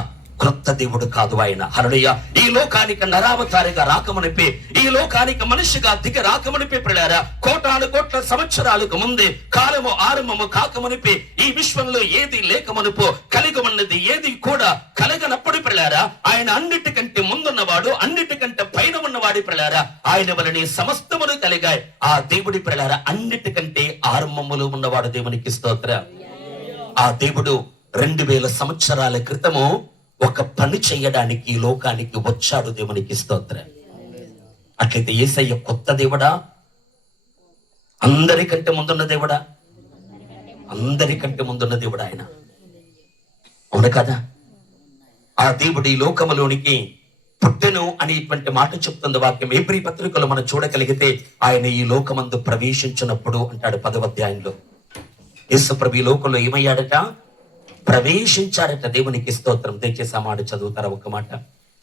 క్రొత్త దేవుడు కాదు ఆయన. హల్లెలూయా. ఈ లోకానికి నరావతారిగా రాకమునిపే, ఈ లోకానికి మనిషిగా దిగి రాకమునిపే పిల్లారా కోటాను కోట్ల సంవత్సరాలకు ముందే కాలము ఆరంభము కాకమునిపే ఈ విశ్వంలో ఏది లేకమునుపో కలిగి ఉన్నది ఏది కూడా కలగనప్పుడు పిల్లారా ఆయన అన్నిటికంటే ముందున్నవాడు, అన్నిటికంటే పైన ఉన్నవాడి పిల్లారా ఆయన వలనే సమస్తములు కలిగాయి. ఆ దేవుడి పిల్లారా అన్నిటికంటే ఆరంభములో ఉన్నవాడు. దేవునికి స్తోత్రం. ఆ దేవుడు 2000 సంవత్సరాల క్రితము ఒక పని చేయడానికి ఈ లోకానికి వచ్చాడు. దేవునికి స్తోత్రం. అట్లయితే యేసయ్య కొత్త దేవుడా? అందరికంటే ముందున్న దేవుడా? అందరికంటే ముందున్న దేవుడా ఆయన. అవును కదా? ఆ దేవుడు ఈ లోకములోనికి పుట్టెను అనేటువంటి మాట చెప్తుంది వాక్యం. హెబ్రీ పత్రికలో మనం చూడగలిగితే ఆయన ఈ లోకమందు ప్రవేశించినప్పుడు అంటాడు 10వ అధ్యాయంలో యేసుప్రభు ఈ లోకంలో ఏమయ్యాడట? ప్రవేశించాడట. దేవునికి స్తోత్రం. దయచేసి ఆ మాట చదువుతారా ఒక మాట?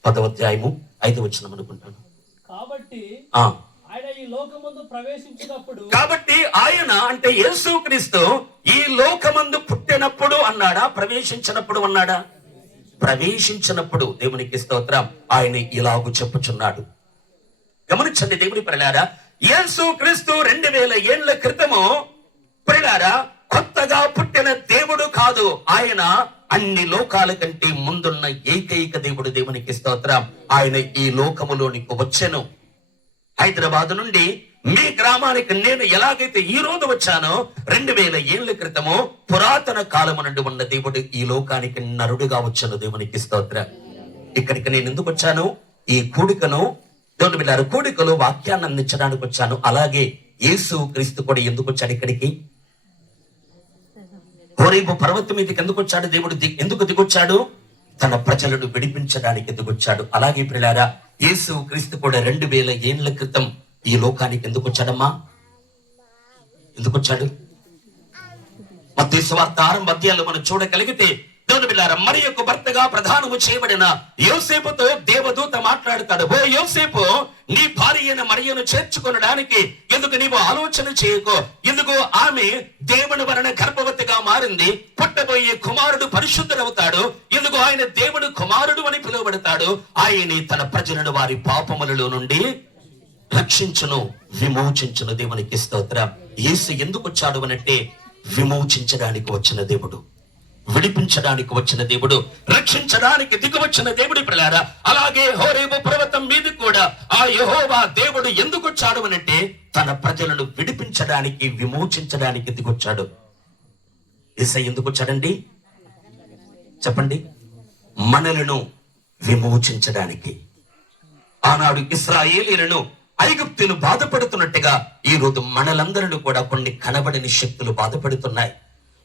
10వ అధ్యాయము 5వ వచనం అనుకుంటాను. కాబట్టి ఆ ఆయన ఈ లోకమందు ప్రవేశించినప్పుడు, కాబట్టి ఆయన అంటే యేసుక్రీస్తు ఈ లోకమందు పుట్టినప్పుడు అన్నాడా? ప్రవేశించినప్పుడు అన్నాడా? ప్రవేశించినప్పుడు. దేవునికి స్తోత్రం. ఆయన ఇలాగు చెప్పుచున్నాడు. గమనించండి దేవుని ప్రియులారా, యేసుక్రీస్తు 2000 ఏళ్ల క్రితము ప్రియులారా కొత్తగా పుట్టిన దేవుడు కాదు. ఆయన అన్ని లోకాల కంటే ముందున్న ఏకైక దేవుడు. దేవునికి స్తోత్రం. ఆయన ఈ లోకములోనికి వచ్చెను. హైదరాబాద్ నుండి మీ గ్రామానికి నేను ఎలాగైతే ఈ రోజు వచ్చానో 2000 ఏళ్ల క్రితము పురాతన కాలము నుండి ఉన్న దేవుడు ఈ లోకానికి నరుడుగా వచ్చాను. దేవునికి స్తోత్రం. ఇక్కడికి నేను ఎందుకు వచ్చాను? ఈ కూడికను దేవుని బిడ్డలారా, కూడికలో వాక్యాన్ని అందించడానికి వచ్చాను. అలాగే యేసు క్రీస్తు కూడా ఎందుకు వచ్చాడు ఇక్కడికి? హోరేబు పర్వతం మీదకి ఎందుకు వచ్చాడు దేవుడు? ఎందుకు దిగొచ్చాడు? తన ప్రజలను విడిపించడానికి దిగొచ్చాడు. అలాగే ప్రియులారా, యేసు క్రీస్తు కూడా 2000 ఏళ్ల క్రితం ఈ లోకానికి ఎందుకు వచ్చాడమ్మా? ఎందుకు వచ్చాడు? మత్తయి సువార్త 6వ అధ్యాయంలో మనం చూడగలిగితే దేవుని బిడ్డలారా, మరియకు భర్తగా ప్రధానము చేయబడిన యోసేపుతో దేవదూత మాట్లాడతాడు. ఓ యోసేపు, నీ భార్య అయిన మరియను చేర్చుకొనడానికి ఎందుకు నీవు ఆలోచన చేయకో? ఎందుకు ఆమె దేవుని వలన గర్భవతిగా మారింది. పుట్టబోయే కుమారుడు పరిశుద్ధుడవుతాడు. ఎందుకు ఆయన దేవుడు కుమారుడు అని పిలువబడతాడు. ఆయన తన ప్రజలను వారి పాపములలో నుండి రక్షించును, విమోచించును. దేవునికి స్తోత్రం. యేసు ఎందుకు వచ్చాడు అనంటే విమోచించడానికి వచ్చిన దేవుడు, విడిపించడానికి వచ్చిన దేవుడు, రక్షించడానికి దిగువచ్చిన దేవుడి ప్రియులారా. అలాగే హోరేబు పర్వతం మీద కూడా ఆ యెహోవా దేవుడు ఎందుకు వచ్చాడు అనంటే తన ప్రజలను విడిపించడానికి, విమోచించడానికి దిగొచ్చాడు. యేసయ్య ఎందుకు వచ్చాడండి? చెప్పండి. మనలను విమోచించడానికి. ఆనాడు ఇశ్రాయేలీయులను ఐగుప్తులు బాధపడుతున్నట్టుగా ఈ రోజు మనలందరిని కూడా కొన్ని కనబడని శక్తులు బాధపడుతున్నాయి.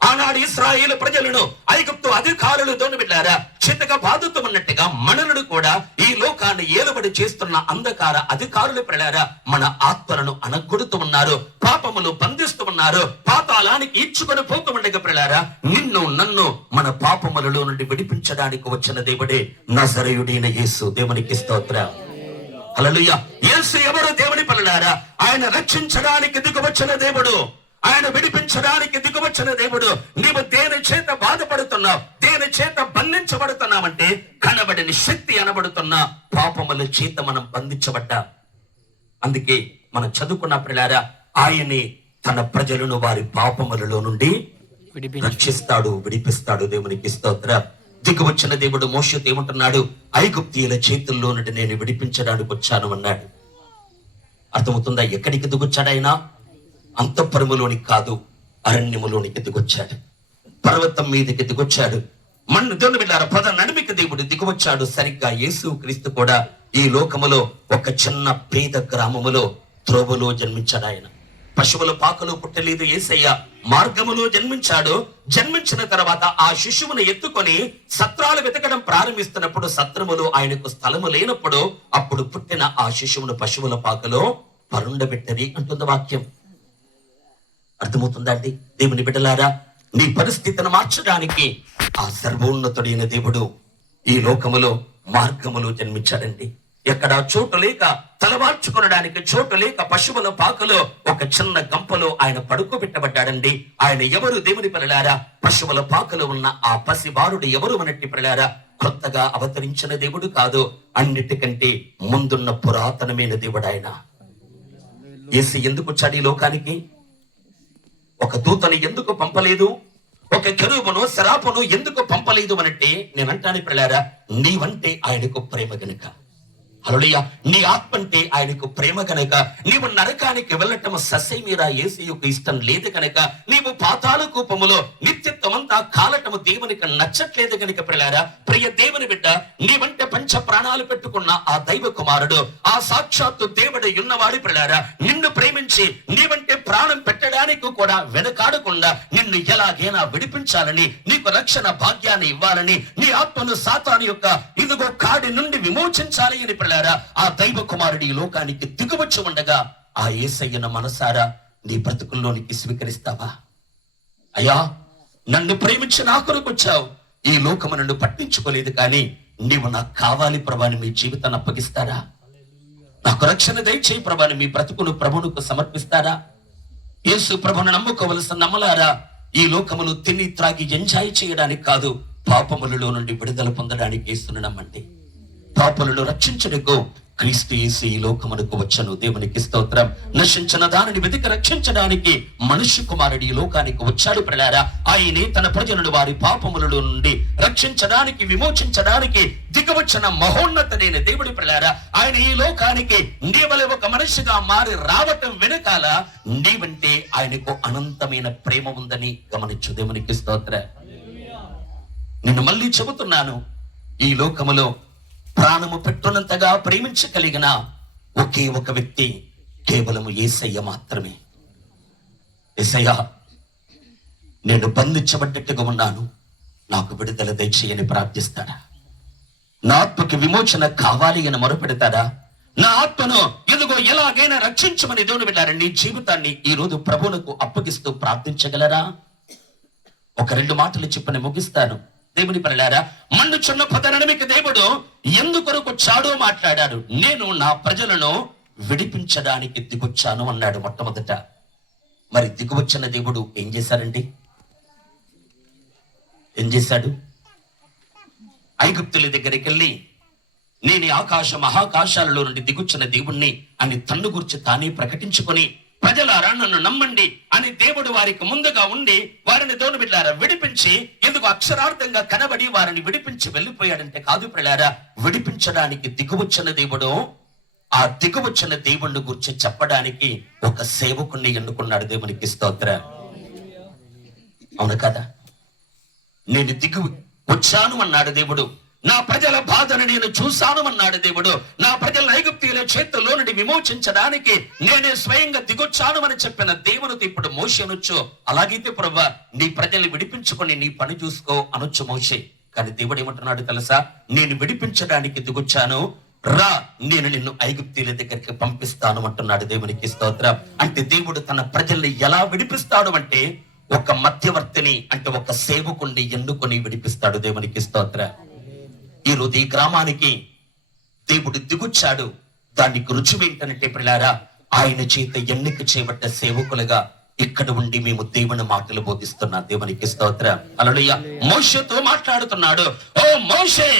ఆనాడు ఇశ్రాయేలు ప్రజలను ఐగుప్తు అధికారులు దేవుని బిడ్డలారా చితగా బాధుతున్నట్టుగా మనలను కూడా ఈ లోకాన్ని ఏలుబడి చేస్తున్న అంధకార అధికారులు ప్రియులారా మన ఆత్మలను అనగొడుతూ ఉన్నారు, పాపములు బంధిస్తూ ఉన్నారు, పాతాళానికి ఈడ్చుకొని పోతూ ఉండగా ప్రియులారా నిన్ను నన్ను మన పాపములలో నుండి విడిపించడానికి వచ్చిన దేవుడే నజరేయుడైన యేసు. దేవునికి స్తోత్రం. హల్లెలూయా. యేసు ఎవరు? దేవుని పిల్లలారా, ఆయన రక్షించడానికి దిగువచ్చిన దేవుడు, ఆయన విడిపించడానికి దిగువచ్చిన దేవుడు. నీవు దేని చేత బాధపడుతున్నావు, దేని చేత బంధించబడుతున్నామంటే కనబడిన శక్తి అనబడుతున్న పాపముల చేత మనం బంధించబడ్డా. అందుకే మనం చదువుకున్న ప్రియులారా, ఆయనే తన ప్రజలను వారి పాపములలో నుండి రక్షిస్తాడు, విడిపిస్తాడు. దేవునికి స్తోత్రం. దిగువచ్చిన దేవుడు మోషేతో ఏమంటున్నాడు? ఐగుప్తీయుల చేతుల్లో నుండి నేను విడిపించడానికి వచ్చాను అన్నాడు. అర్థమవుతుందా? ఎక్కడికి దిగొచ్చాడు ఆయన? అంతఃపురములోనికి కాదు, అరణ్యములోనికి దిగొచ్చాడు. పర్వతం మీదకి దిగొచ్చాడు. మన్ను దేవుని బిడ్డలారా పద నడిమికి దేవుడు దిగవచ్చాడు. సరిగ్గా యేసు క్రీస్తు కూడా ఈ లోకములో ఒక చిన్న పేద గ్రామములో త్రోవలో జన్మించాడు. ఆయన పశువుల పాకలో పుట్టలేదు. యేసయ్య మార్గములో జన్మించాడు. జన్మించిన తర్వాత ఆ శిశువును ఎత్తుకొని సత్రాలు వెతకడం ప్రారంభిస్తున్నప్పుడు సత్రములో ఆయనకు స్థలము లేనప్పుడు అప్పుడు పుట్టిన ఆ శిశువును పశువుల పాకలో పరుండబెట్టది అంటుంది వాక్యం. అర్థమవుతుందా అండి? దేవుని బిడ్డలారా, నీ పరిస్థితిని మార్చడానికి ఆ సర్వోన్నతుడైన దేవుడు ఈ లోకములో మార్గములో జన్మించాడండి. ఎక్కడ చోటు లేక తలవార్చుకొనడానికి చోటు లేక పశువుల పాకలో ఒక చిన్న గంపలో ఆయన పడుకోబెట్టబడ్డాడండి. ఆయన ఎవరు? దేవుని పిల్లలారా, పశువుల పాకలో ఉన్న ఆ పసిబారుడు ఎవరు అన్నట్టు పిల్లలారా కొత్తగా అవతరించిన దేవుడు కాదు, అన్నిటికంటే ముందున్న పురాతనమైన దేవుడు ఆయన. యేసు ఎందుకు వచ్చాడు ఈ లోకానికి? ఒక దూతని ఎందుకు పంపలేదు? ఒక కెరూబును శరాపును ఎందుకు పంపలేదు అనంటే నేనంటాను ప్రియులారా, నీవంటే ఆయనకు ప్రేమ గనుక. హల్లెలూయా. నీ ఆత్మ అంటే ఆయనకు ప్రేమ కనుక నీవు నరకానికి వెళ్ళటం ససేమిరా యేసయ్యకు ఇష్టం లేదు కనుక నీవు పాతాళ కూపములో నిత్యత్వమంతా కాలటము దేవునికి నచ్చట్లేదు కనుక ప్రియులారా, ప్రియ దేవుని బిడ్డ, నీవంటే పంచ ప్రాణాలు పెట్టుకున్న ఆ దైవ కుమారుడు, ఆ సాక్షాత్తు దేవుడు ఉన్నవాడు ప్రియులారా నిన్ను ప్రేమించి నీవంటే ప్రాణం పెట్టడానికి కూడా వెనకాడకుండా నిన్ను ఎలాగైనా విడిపించాలని, నీకు రక్షణ భాగ్యాన్ని ఇవ్వాలని, నీ ఆత్మను సాతాను యొక్క ఇదిగో కాడి నుండి విమోచించాలి అని ప్రియులారా ఆ దైవ కుమారుడు ఈ లోకానికి దిగువచ్చి ఉండగా ఆ యేసయ్యను మనసారా నీ బ్రతుకుల్లోనికి స్వీకరిస్తావా? అయ్యా, నన్ను ప్రేమించి నా కొరకు వచ్చావు, ఈ లోకము నన్ను పట్టించుకోలేదు, కానీ నీవు నాకు కావాలి ప్రభా అని మీ జీవితాన్ని అప్పగిస్తారా? నాకు రక్షణ దయచేయి ప్రభా అని మీ బ్రతుకును ప్రభువుకు సమర్పిస్తారా? యేసు ప్రభువును నమ్ముకోవలసిన నమ్మలారా, ఈ లోకమును తిని త్రాగి ఎంజాయ్ చేయడానికి కాదు, పాపములలో నుండి విడుదల పొందడానికి యేసును నమ్మండి. పాపములను రక్షించుటకు క్రీస్తు యేసు ఈ లోకమునకు వచ్చను. దేవునికి స్తోత్రం. నశించిన దానిని వెతికి రక్షించడానికి మనుష్య కుమారుడు ఈ లోకానికి వచ్చాడు ప్రియులారా. ఆయనే తన ప్రజలను వారి పాపములలో నుండి రక్షించడానికి, విమోచించడానికి దిగవచ్చిన మహోన్నతుడైన దేవుడి ప్రియులారా. ఆయన ఈ లోకానికి నీవలే ఒక మనిషిగా మారి రావటం వెనకాల నీవంటే ఆయనకు అనంతమైన ప్రేమ ఉందని గమనించు. దేవునికి స్తోత్రం. నేను మళ్ళీ చెబుతున్నాను, ఈ లోకములో ప్రాణము పెట్టునంతగా ప్రేమించగలిగిన ఒకే ఒక వ్యక్తి కేవలము యేసయ్య మాత్రమే. యేసయ్య, నేను బంధించబడ్డట్టుగా ఉన్నాను, నాకు విడుదల దయచేయని ప్రార్థిస్తాడా? నా ఆత్మకి విమోచన కావాలి అని మొరపెడతాడా? నా ఆత్మను ఎదుగో ఎలాగైనా రక్షించమని దేవుని బిడ్డలారా, నీ జీవితాన్ని ఈ రోజు ప్రభువునకు అప్పగిస్తూ ప్రార్థించగలరా? ఒక 2 మాటలు చెప్పని ముగిస్తాను. దేవుని పిల్లలారా, మండుచున్న పతనమికి దేవుడు ఎందుకొరకు చాడో మాట్లాడాడు. నేను నా ప్రజలను విడిపించడానికి దిగొచ్చాను అన్నాడు మొట్టమొదట. మరి దిగువచ్చిన దేవుడు ఏం చేశాడండి? ఏం చేశాడు? ఐగుప్తుల దగ్గరికి వెళ్ళి నేను ఆకాశ మహాకాశాలలో నుండి దిగుచ్చిన దేవుణ్ణి అని తన్ను గురించి తానే ప్రకటించుకొని, ప్రజలారా నన్ను నమ్మండి అని దేవుడు వారికి ముందుగా ఉండి వారిని దేవుని బిడ్డలారా విడిపించి, ఎందుకు అక్షరార్థంగా కనబడి వారిని విడిపించి వెళ్ళిపోయాడంటే కాదు ప్రియులారా, విడిపించడానికి దిగువచ్చిన దేవుడు ఆ దిగువచ్చిన దేవుణ్ణి గురించి చెప్పడానికి ఒక సేవకుణ్ణి ఎన్నుకున్నాడు. దేవునికి స్తోత్రం. అవును కదా? నేను దిగు వచ్చాను అన్నాడు దేవుడు. నా ప్రజల బాధను నేను చూశాను అన్నాడు దేవుడు. నా ప్రజల ఐగుప్తీయుల చేతుల్లో నుండి విమోచించడానికి నేనే స్వయంగా దిగొచ్చాను అని చెప్పిన దేవునితో ఇప్పుడు మోషే అనొచ్చు, అలాగైతే ప్రభువా నీ ప్రజల్ని విడిపించుకొని నీ పని చూసుకో అనొచ్చు మోషే. కానీ దేవుడు ఏమంటున్నాడు తెలుసా? నేను విడిపించడానికి దిగొచ్చాను, రా నేను నిన్ను ఐగుప్తీయుల దగ్గరికి పంపిస్తాను అంటున్నాడు. దేవునికి స్తోత్రం. అంటే దేవుడు తన ప్రజల్ని ఎలా విడిపిస్తాడు అంటే ఒక మధ్యవర్తిని, అంటే ఒక సేవకుణ్ణి ఎన్నుకొని విడిపిస్తాడు. దేవునికి స్తోత్రం. ఈ రోజు ఈ గ్రామానికి దేవుడు దిగుచ్చాడు. దానికి రుజువు ఏంటంటే ప్రియులారా, ఆయన చేత ఎన్నిక చేయబడ్డ సేవకులుగా ఇక్కడ ఉండి మేము దేవుని మాటలు బోధిస్తున్నాం. దేవునికి స్తోత్రం. హల్లెలూయా. మోషేతో మాట్లాడుతున్నాడు, ఓ మోషే,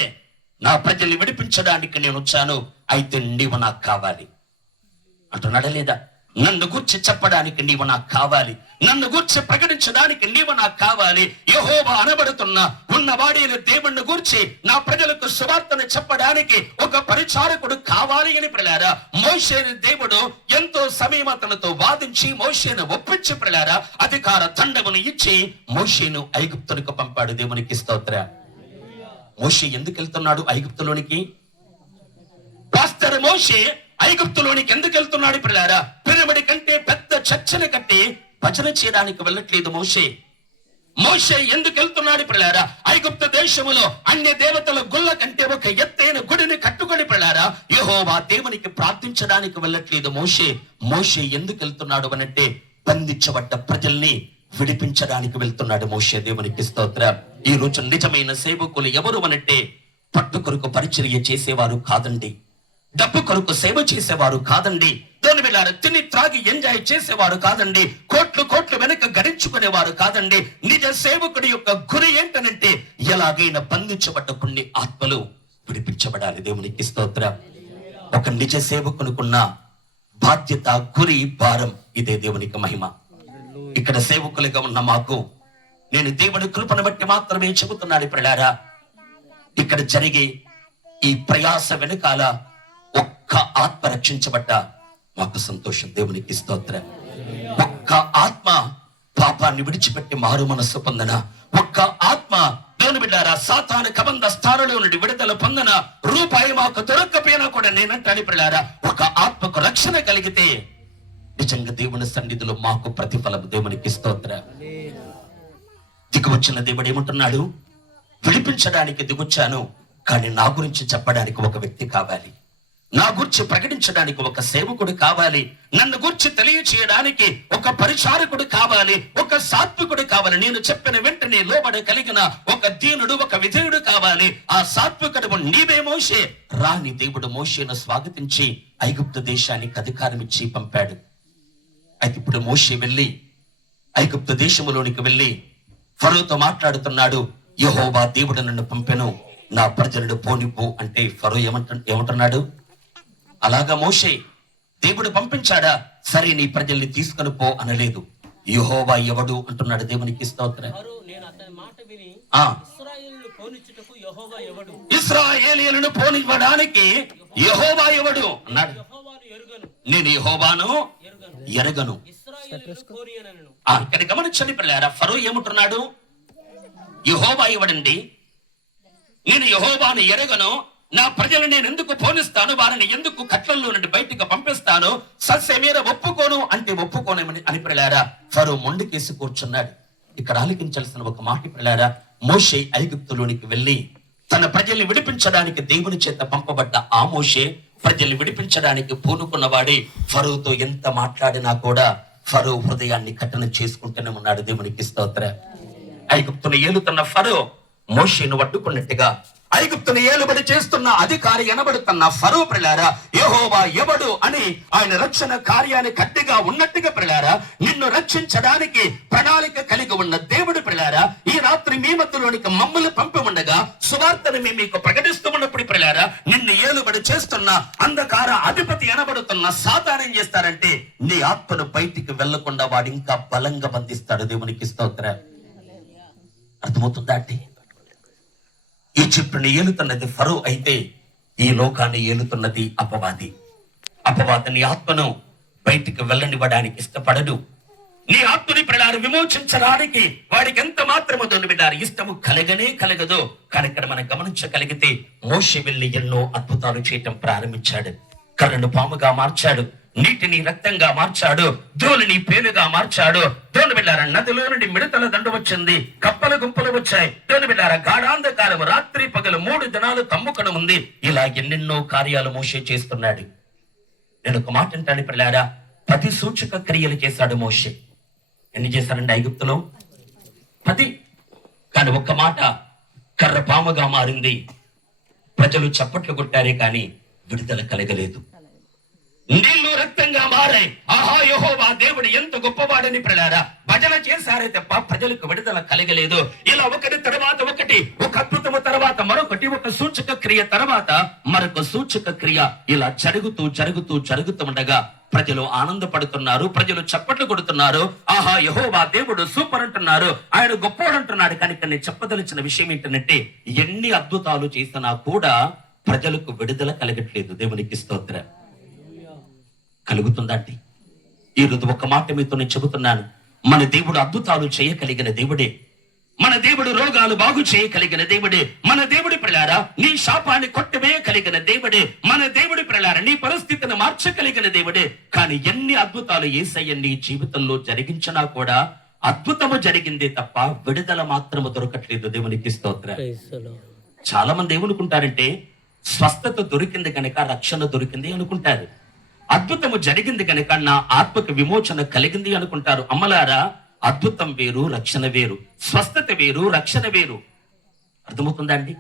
నా ప్రజల్ని విడిపించడానికి నేను వచ్చాను, అయితే నీవు నాకు కావాలి అంటున్నాడా లేదా? నన్ను గూర్చి చెప్పడానికి నీవు నాకు కావాలి, నన్ను గూర్చి ప్రకటించడానికి నీవు నాకు కావాలి. యెహోవా అనబడుతున్న ఉన్నవాడైన దేవుణ్ణి గూర్చి నా ప్రజలకు సువార్తను చెప్పడానికి ఒక పరిచారకుడు కావాలి అని ప్రియులారా, మోషేని దేవుడు ఎంతో సమయం అతనితో వాదించి మోషేను ఒప్పించి ప్రియులారా అధికార దండమును ఇచ్చి మోషేను ఐగుప్తునికి పంపాడు. దేవునికి స్తోత్రం. మోషే ఎందుకు వెళ్తున్నాడు ఐగుప్తులోనికి? పాస్టర్ మోషే ఐగుప్తులోనికి ఎందుకు వెళ్తున్నాడు ప్రియులారా? పిరమిడ్ కంటే పెద్ద చర్చని కట్టి భజన చేయడానికి వెళ్ళట్లేదు మోషే. మోషే ఎందుకు వెళ్తున్నాడు ప్రియులారా? ఐగుప్తు దేశములో అన్య దేవతల గుళ్ళ కంటే ఒక ఎత్తైన గుడిని కట్టుకొని ప్రియులారా యెహోవా దేవునికి ప్రార్థించడానికి వెళ్ళట్లేదు మోషే. మోషే ఎందుకు వెళ్తున్నాడు అనంటే బంధించబడ్డ ప్రజల్ని విడిపించడానికి వెళ్తున్నాడు మోషే. దేవునికి స్తోత్రం. ఈ రోజు నిజమైన సేవకులు ఎవరు అనంటే పట్టు కొరకు పరిచర్య చేసేవారు కాదండి, డబ్బు కొరకు సేవ చేసేవారు కాదండి, దేవుని బిడ్డలారా తిని త్రాగి ఎంజాయ్ చేసేవారు కాదండి, కోట్లు కోట్లు వెనక గడించుకునేవారు కాదండి. నిజ సేవకుడి యొక్క గురి ఏంటనంటే ఎలాగైనా బంధించబడ్డ కొన్ని ఆత్మలు విడిపించబడాలి. దేవునికి స్తోత్రం. ఒక నిజ సేవకునికున్న బాధ్యత, గురి, భారం ఇదే. దేవునికి మహిమ. ఇక్కడ సేవకులుగా ఉన్న మాకు నేను దేవుని కృపను బట్టి మాత్రమే చెబుతున్నాను ప్రియులారా, ఇక్కడ జరిగే ఈ ప్రయాస వెనకాల ఒక్క ఆత్మ రక్షించబడ్డ మాకు సంతోషం. దేవునికి స్తోత్రం. ఒక్క ఆత్మ పాపాన్ని విడిచిపెట్టి మారు మనస్సు పొందన, ఒక్క ఆత్మ దేవుని బిడ్డారా సాతాను కబంధ స్థానంలో నుండి విడుదల పొందన, రూపాయి మాకు దొరక్కపోయినా కూడా నేనంటాను ప్రియులారా, ఒక ఆత్మకు రక్షణ కలిగితే నిజంగా దేవుని సన్నిధిలో మాకు ప్రతిఫలం. దేవునికి స్తోత్రం. దిగువచ్చిన దేవుడు ఏమంటున్నాడు? విడిపించడానికి దిగొచ్చాను, కానీ నా గురించి చెప్పడానికి ఒక వ్యక్తి కావాలి. నా గురించి ప్రకటించడానికి ఒక సేవకుడు కావాలి, నన్ను గురించి తెలియచేయడానికి ఒక పరిచారకుడు కావాలి, ఒక సాత్వికుడు కావాలి, నేను చెప్పిన వెంటనే లోబడ కలిగిన ఒక దీనుడు, ఒక విధేయుడు కావాలి. ఆ సాత్వికుడు నీవే మోషే. రాని దేవుడు మోషేను స్వాగతించి ఐగుప్తు దేశానికి అధికారం ఇచ్చి పంపాడు. అయితే ఇప్పుడు మోషే వెళ్ళి ఐగుప్తు దేశములోనికి వెళ్ళి ఫరోతో మాట్లాడుతున్నాడు. యెహోవా దేవుడు నన్ను పంపెను, నా ప్రజలను పోనివ్వు అంటే ఫరో ఏమంటున్నాడు? అలాగా మోషే దేవుడు పంపించాడా? సరే నీ ప్రజల్ని తీసుకొని పో అనలేదు. యెహోవా ఎవడు అంటున్నాడు. దేవునికి స్తోత్రం. నేను అతని మాట విని ఆ ఇశ్రాయేలును పోనిచ్చుటకు యెహోవా ఎవడు? ఇశ్రాయేలీయులను పోనివ్వడానికి యెహోవా ఎవడు అన్నాడు. యెహోవాను ఎరుగను, నేను యెహోవాను ఎరగను. ఇశ్రాయేలును కోరియనను. ఇక్కడ గమనించండి పిల్లారా, ఫరో ఏమంటున్నాడు? యెహోవా ఎవడండి? నేను యెహోవాను ఎరగను, నా ప్రజలు నేను ఎందుకు పోనిస్తాను, వారిని ఎందుకు కట్లల్లో నుండి బయటికి పంపిస్తాను, సస్య మీద ఒప్పుకోను అంటే ఒప్పుకోనేమని అని పిల్లారా ఫరో మొండికేసి కూర్చున్నాడు. ఇక్కడ ఆలకించాల్సిన ఒక మాట పిల్లారా, మోషే ఐగుప్తులోనికి వెళ్ళి తన ప్రజల్ని విడిపించడానికి దేవుని చేత పంపబడ్డ ఆ మోషే ప్రజల్ని విడిపించడానికి పూనుకున్నవాడే. ఫరోతో ఎంత మాట్లాడినా కూడా ఫరో హృదయాన్ని కఠిన చేసుకుంటూనే ఉన్నాడు. దేవునికి స్తోత్రం. ఐగుప్తును ఏలుతున్న ఫరో మోషేను అడ్డుకున్నట్టుగా ఐగుప్తును ఏలుబడి చేస్తున్న అధికారి ఎనబడుతున్న ఫరో ప్రిలారా యెహోవా ఎవడు అని ఆయన రక్షణ కార్యాన్ని గట్టిగా ఉన్నట్టుగా ప్రిలారా నిన్ను రక్షించడానికి ప్రణాళిక కలిగి ఉన్న దేవుడు ప్రిలారా ఈ రాత్రి మీ మధ్యలోనికి మమ్మల్ని పంపి ఉండగా సువార్తను మేము మీకు ప్రకటిస్తూ ఉన్నప్పుడు ప్రిలారా నిన్ను ఏలుబడి చేస్తున్న అంధకార అధిపతి ఎనబడుతున్న సాతాను ఏం చేస్తారంటే నీ ఆత్మను బయటికి వెళ్లకుండా వాడు ఇంకా బలంగా బంధిస్తాడు. దేవునికి స్తోత్రం. అర్థమవుతుందా అంటే ఈజిప్టుని ఏలుతున్నది ఫరో అయితే ఈ లోకాన్ని ఏలుతున్నది అపవాది. అపవాది నీ ఆత్మను బయటికి వెళ్ళనివ్వడానికి ఇష్టపడడు. నీ ఆత్మని ప్రళారు విమోచించడానికి వాడికి ఎంత మాత్రము దొన్నివిడారు ఇష్టము కలగదు. కానీ ఇక్కడ మనం గమనించగలిగితే మోషే వెళ్ళి ఎన్నో అద్భుతాలు చేయటం ప్రారంభించాడు. కర్రను పాముగా మార్చాడు, నీటిని రక్తంగా మార్చాడు, ధూళిని పేనుగా మార్చాడు. దోని వెళ్ళారా నదిలో నుండి మిడతల దండు వచ్చింది, కప్పల గుంపులు వచ్చాయి. దోని వెళ్ళారా గాఢాంధకారం రాత్రి పగలు 3 దినాలు తమ్ముకడం ఉంది. ఇలా ఎన్నెన్నో కార్యాలు మోషే చేస్తున్నాడు. నేను ఒక మాట అంటాను పిల్లారా, 10 సూచక క్రియలు చేశాడు మోషే. ఎన్ని చేశారండి ఐగుప్తులో? 10. కానీ ఒక్క మాట, కర్ర పాముగా మారింది. ప్రజలు చప్పట్లు కొట్టారే కానీ విడుదల కలగలేదు. నీళ్లు రక్తంగా మారాయి. ఆహా యెహోవా దేవుడు ఎంత గొప్పవాడని ప్రజలారా భజన చేశారే తప్ప ప్రజలకు విడుదల కలగలేదు. ఇలా ఒకటి తర్వాత ఒకటి, ఒక అద్భుతము తర్వాత మరొకటి, ఒక సూచక క్రియ తర్వాత మరొక సూచక క్రియ ఇలా జరుగుతూ ఉండగా ప్రజలు ఆనందపడుతున్నారు, ప్రజలు చప్పట్లు కొడుతున్నారు. ఆహా యెహోవా దేవుడు సూపర్ అంటున్నారు, ఆయన గొప్పవాడు అంటున్నాడు. కానీ ఇక్కడ నేను చెప్పదలిచిన విషయం ఏంటంటే ఎన్ని అద్భుతాలు చేసినా కూడా ప్రజలకు విడుదల కలగట్లేదు. దేవునికి స్తోత్రం. కలుగుతుందండి. ఈ రోజు ఒక మాట మీతో నేను చెబుతున్నాను, మన దేవుడు అద్భుతాలు చేయగలిగిన దేవుడే, మన దేవుడు రోగాలు బాగు చేయగలిగిన దేవుడే, మన దేవుడి పిల్లారా నీ శాపాన్ని కొట్టివేయగలిగిన దేవుడే, మన దేవుడి పిల్లారా నీ పరిస్థితిని మార్చగలిగిన దేవుడే. కానీ ఎన్ని అద్భుతాలు యేసయ్య నీ జీవితంలో జరిగించినా కూడా అద్భుతము జరిగిందే తప్ప విడుదల మాత్రము దొరకట్లేదు. దేవునికి స్తోత్రం. చాలా మంది ఏమనుకుంటారంటే స్వస్థత దొరికింది కనుక రక్షణ దొరికింది అనుకుంటారు, అద్భుతము జరిగింది కనుక నా ఆత్మకు విమోచన కలిగింది అనుకుంటారు. అమ్మలారా, అద్భుతం వేరు, రక్షణ వేరు. స్వస్థత వేరు, రక్షణ వేరు. అర్థమవుతుందా అండి?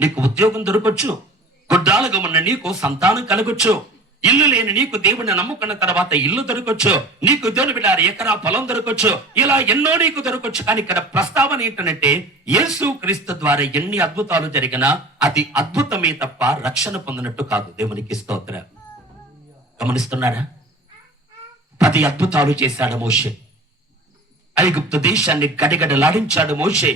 నీకు ఉద్యోగం దొరకొచ్చు, గుడ్డాలుగా ఉన్న నీకు సంతానం కలగొచ్చు, ఇల్లు లేని నీకు దేవుని నమ్ముకున్న తర్వాత ఇల్లు దొరకొచ్చు, నీకు దేవుని బిడ్డ ఎకరా పొలం దొరకొచ్చు, ఇలా ఎన్నో నీకు దొరకొచ్చు. కానీ ఇక్కడ ప్రస్తావన ఏంటంటే యేసు క్రీస్తు ద్వారా ఎన్ని అద్భుతాలు జరిగినా అది అద్భుతమే తప్ప రక్షణ పొందినట్టు కాదు. దేవునికి స్తోత్రం. గమనిస్తున్నారా? 10 అద్భుతాలు చేశాడు మోషే. ఐగుప్తు దేశాన్ని గడగడలాడించాడు మోషే.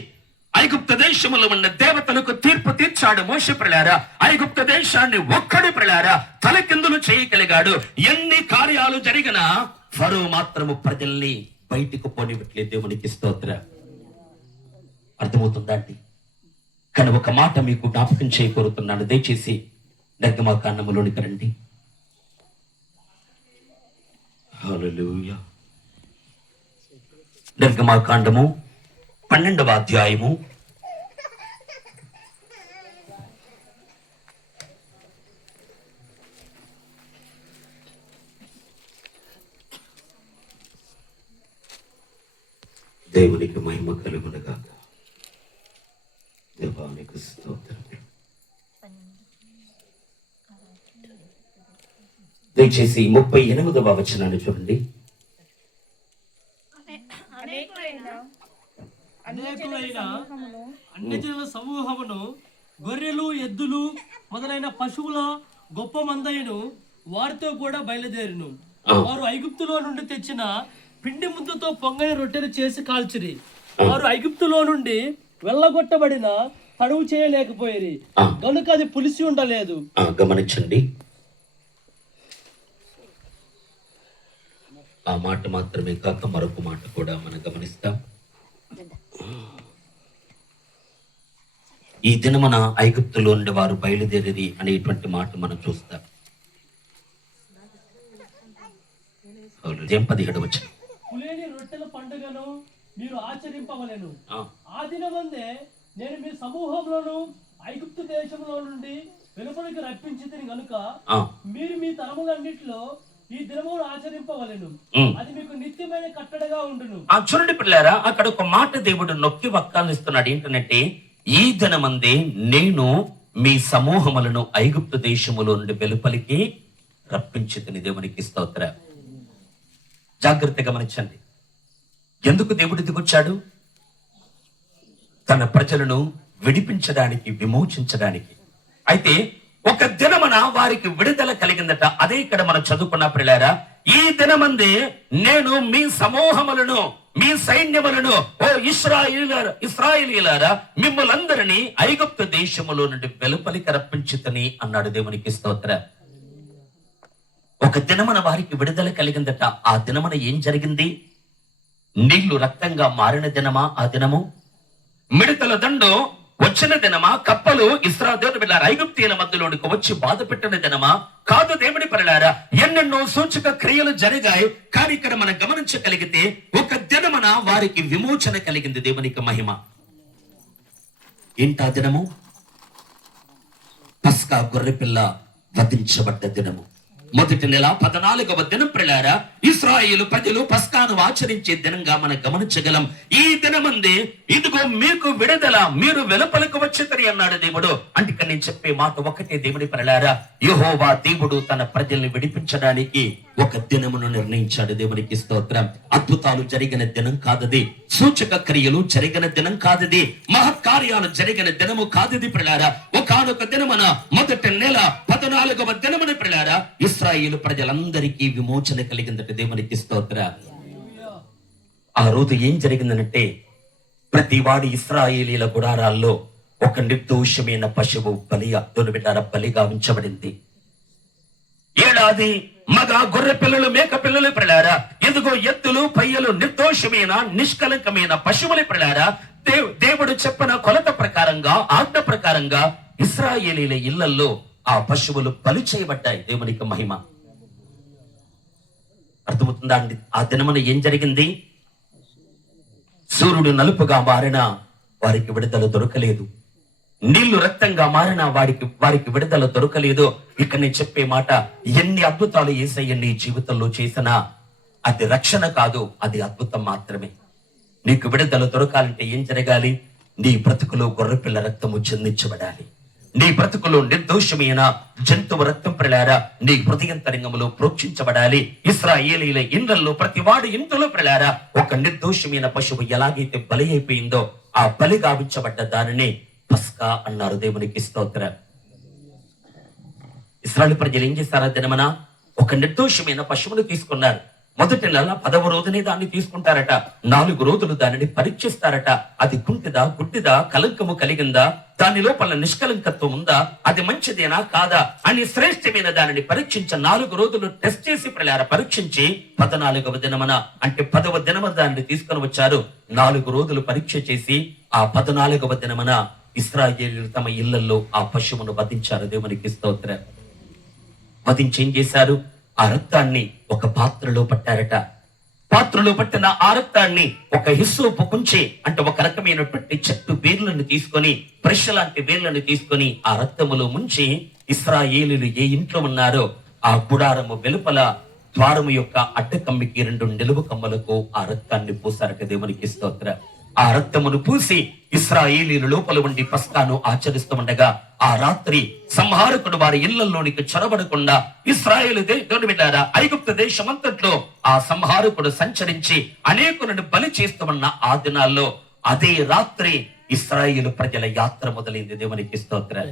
ఐగుప్తు దేశంలో ఉన్న దేవతలకు తీర్పు తీర్చాడు మోషే ప్రియులారా. ఐగుప్తు దేశాన్ని ఒక్కడి ప్రియులారా తలకిందులు చేయగలిగాడు. ఎన్ని కార్యాలు జరిగినా ఫరో మాత్రము ప్రజల్ని బయటికి పోనివ్వట్లేదు. దేవునికి స్తోత్రం. అర్థమవుతుందా అండి? కానీ ఒక మాట మీకు జ్ఞాపకం చేయకూరుతున్నాను. దయచేసి నిర్గమకాండములోనికి రండి. హల్లెలూయా. నిర్గమకాండము 12వ అధ్యాయము 1 దేవునికి మహిమ కలుగునుగాక. దేవానికి స్తోత్రం. దయచేసి 38వ వచనాన్ని చూడండి. అనేకులైన అన్యజనుల సమూహమును, గొర్రెలు, ఎద్దులు మొదలైన పశువుల గొప్ప మందైను వారితో కూడా బయలుదేరును. వారు ఐగుప్తులో నుండి తెచ్చిన పిండి ముద్దతో పొంగని రొట్టెలు చేసి కాల్చిరి. వారు ఐగుప్తులో నుండి వెళ్ళగొట్టబడిన తడువు చేయలేకపోయేది కనుక అది పులిసి ఉండలేదు. గమనించండి, ఆ మాట మాత్రమే కాక మరొక మాట కూడా మనం గమనిస్తాం. ఈ దినమున ఐగుప్తులో నుండి వారు బయలుదేరి అనేటువంటి మాట మనం చూస్తాం. 17వ వచనం. పులేని రొట్టెల పండుగను మీరు ఆచరింపవలెను. ఆ దినమందే నేను మీ సమూహంలోను ఐగుప్తు దేశంలో నుండి వెలుపలికి రప్పించితిని గనుక మీరు మీ తరములన్నిటిలో ఈ దినమును ఆచరింపవలెను. అది మీకు నిత్యమైన కట్టడగా ఉండును. చూడండి పిల్లారా, అక్కడ ఒక మాట దేవుడు నొక్కి వక్కాలిస్తున్నాడు. ఏంటంటే, ఈ దినమందే నేను మీ సమూహములను ఐగుప్తు దేశములో నుండి వెలుపలికి రప్పించితిని. దేవునికి స్తోత్రం. జాగ్రత్తగా గమనించండి. ఎందుకు దేవుడు దిగొచ్చాడు? తన ప్రజలను విడిపించడానికి, విమోచించడానికి. అయితే ఒక దినమున వారికి విడుదల కలిగిందట. అదే ఇక్కడ మనం చదువుకున్న పిల్లారా, ఈ దినమందే నేను మీ సమూహములను, మీ సైన్యములను, ఓ ఇశ్రాయేలీయులారా, మిమ్మల్ందరినీ ఐగుప్తు దేశములో నుండి వెలుపలికి రప్పించుతని అన్నాడు. దేవునికి స్తోత్రం. ఒక దినమున వారికి విడుదల కలిగిందట. ఆ దినమున ఏం జరిగింది? నీళ్లు రక్తంగా మారిన దినమా ఆ దినము? మిడతల దండు వచ్చిన దినమా? కప్పలు ఇశ్రాయేలు ఐగుప్తీయుల మధ్యలోనికి వచ్చి బాధ పెట్టిన దినమా? కాదు దేవుని పిల్లారా, ఎన్నెన్నో సూచక క్రియలు జరిగాయి. కానీ ఇక్కడ మనం గమనించగలిగితే ఒక దినమున వారికి విమోచన కలిగింది. దేవునికి మహిమ. ఏంటా దినము? పస్కా గొర్రెపిల్ల వధించబడ్డ దినము. మొదటి నెల 14వ దినం పిల్లారా, ఇశ్రాయేలు ప్రజలు పస్కాను ఆచరించే దినంగా మనం గమనించగలం. ఈ దినమందే ఇదిగో మీకు విడుదల, మీరు వెలుపలకు వచ్చేతని అన్నాడు దేవుడు. అంటే ఇక్కడ నేను చెప్పే మాట ఒకటే దేవుని పిల్లారా, యెహోవా దేవుడు తన ప్రజల్ని విడిపించడానికి ఒక దినమును నిర్ణయించాడు. దేవునికి స్తోత్రం. అద్భుతాలు జరిగిన దినం కాదది, సూచక క్రియలు జరిగిన దినం కాదది, మహత్కార్యాలు జరిగిన దినము కాదది పిల్లారా. ఒకానొక దినమున మొదటి నెల 14వ దినమున పిల్లారా, ఇశ్రాయేలు ప్రజలందరికీ విమోచన కలిగిందట. దేవునికి స్తోత్రం. ఆ రోజు ఏం జరిగిందనంటే, ప్రతి వాడి ఇశ్రాయేలీల గుడారాల్లో ఒక నిర్దోషమైన పశువు బలిగా ఉంచబడింది. ఏడాది మగ గొర్రె పిల్లలు, మేక పిల్లలు పిల్లారా, ఎదుగో ఎద్దులు, పయ్యలు, నిర్దోషమైన నిష్కలంకమైన పశువులు పిల్లారా, దేవుడు చెప్పిన కొలత ప్రకారంగా, ఆజ్ఞ ప్రకారంగా ఇశ్రాయేలీల ఇళ్లలో ఆ పశువులు బలి చేయబడ్డాయి. దేవునికి మహిమ. అర్థమవుతుందా అండి? ఆ దినమున ఏం జరిగింది? సూర్యుడు నలుపుగా మారిన వారికి విడుదల దొరకలేదు. నీళ్లు రక్తంగా మారిన వారికి విడుదల దొరకలేదు. ఇక్కడ నేను చెప్పే మాట, ఎన్ని అద్భుతాలు యేసయ్య నీ జీవితంలో చేసినా అది రక్షణ కాదు, అది అద్భుతం మాత్రమే. నీకు విడుదల దొరకాలంటే ఏం జరగాలి? నీ బ్రతుకులో గొర్రెపిల్ల రక్తము చెందించబడాలి. నీ బ్రతుకులో నిర్దోషమైన జంతువు రక్తం పిల్లారా నీ హృదయంతరంగంలో ప్రోక్షించబడాలి. ఇశ్రాయేలీయుల ఇండ్లలో ప్రతి వాడు ఇందులో పిల్లారా ఒక నిర్దోషమైన పశువు ఎలాగైతే బలి అయిపోయిందో ఆ బలి గావించబడ్డ దానిని పస్కా అన్నారు. దేవునికి స్తోత్రం. ఇశ్రాయేలు ప్రజలు ఏం చేశారా? దినమన ఒక నిర్దోషమైన పశువును తీసుకున్నారు. మొదటి నెల 10వ రోజునే దాన్ని తీసుకుంటారట. 4 రోజులు దానిని పరీక్షిస్తారట. అది కుంటిదా, గుడ్డిదా, కలంకము కలిగిందా, దాని లోపల నిష్కలంకత్వం ఉందా, అది మంచిదేనా కాదా అని శ్రేష్టమైన దానిని పరీక్షించి 4 రోజులు టెస్ట్ చేసి పరీక్షించి 14వ దినమన అంటే 10వ దినమ దానిని తీసుకొని వచ్చారు. 4 రోజులు పరీక్ష చేసి ఆ 14వ దినమన ఇశ్రాయేలీయులు తమ ఇళ్లలో ఆ పశువును వధించారు. దేవునికి స్తోత్రం. వధించి ఏం చేశారు? ఆ రక్తాన్ని ఒక పాత్రలో పట్టారట. పాత్రలో పట్టిన ఆ రక్తాన్ని ఒక హిస్సోపు కుంచి అంటే ఒక రకమైనటువంటి చెట్టు వేర్లను తీసుకొని, బ్రష్ లాంటి వేర్లను తీసుకొని ఆ రక్తములో ముంచి ఇశ్రాయేలీయులు ఏ ఇంట్లో ఉన్నారో ఆ గుడారము వెలుపల ద్వారము యొక్క అడ్డకమ్మికి 2 నిలువు కమ్మలకు ఆ రక్తాన్ని పూసారట. దేవునికి స్తోత్రం. ఆ రక్తమును పూసి ఇశ్రాయేలీయులు లోపల ఉండి పస్కాను ఆచరిస్తుండగా ఆ రాత్రి సంహారకుడు వారి ఇళ్లలోనికి చొరబడకుండా ఇశ్రాయేలు దేవుని బిడ్డారా ఐగుప్తు దేశమంతట్లో ఆ సంహారకుడు సంచరించి అనేకులను బలి చేస్తున్న ఆ దినాల్లో అదే రాత్రి ఇశ్రాయేలు ప్రజల యాత్ర మొదలైంది. దేవునికి స్తోత్రం.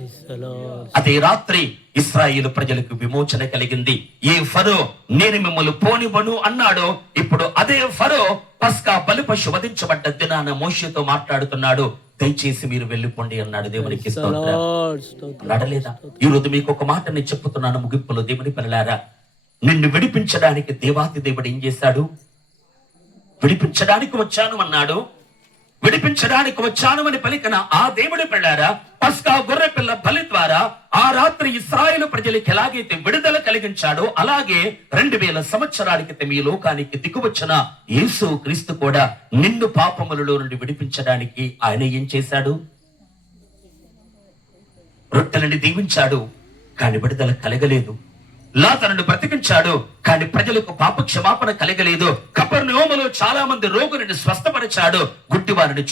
అదే రాత్రి ఇశ్రాయేలు ప్రజలకు విమోచన కలిగింది. ఏ ఫరో నేను మిమ్మల్ని పోనివ్వను అన్నాడో, ఇప్పుడు అదే ఫరో పస్కా బలి పశు వధించబడ్డ దినాన మోషేతో మాట్లాడుతున్నాడు. దయచేసి మీరు వెళ్ళిపోండి అన్నాడు. దేవునికి స్తోత్రం. నడలేదా? ఈ రోజు మీకు ఒక మాట నేను చెప్పుతున్నాను ముగింపులో. దేవుని పిల్లలారా, నిన్ను విడిపించడానికి దేవాతి దేవుడు ఏం చేశాడు? విడిపించడానికి వచ్చాను అన్నాడు. విడిపించడానికి వచ్చాను అని పలికిన ఆ దేవుడి పిల్లారా పస్కా గొర్రె పిల్ల బలి ద్వారా ఆ రాత్రి ఇశ్రాయేలు ప్రజలకు ఎలాగైతే విడుదల కలిగించాడో అలాగే 2000 సంవత్సరాల క్రితం ఈ లోకానికి దిగువచ్చిన యేసు క్రీస్తు కూడా నిన్ను పాపములలో నుండి విడిపించడానికి ఆయన ఏం చేశాడు? రొట్టెలని దీవించాడు, కానీ విడుదల కలగలేదు. లాజరును బ్రతికించాడు, కానీ ప్రజలకు పాప క్షమాపణ కలగలేదు. కపెర్నహూములో చాలా మంది రోగులను స్వస్థపరిచాడు, గుడ్డి వారిని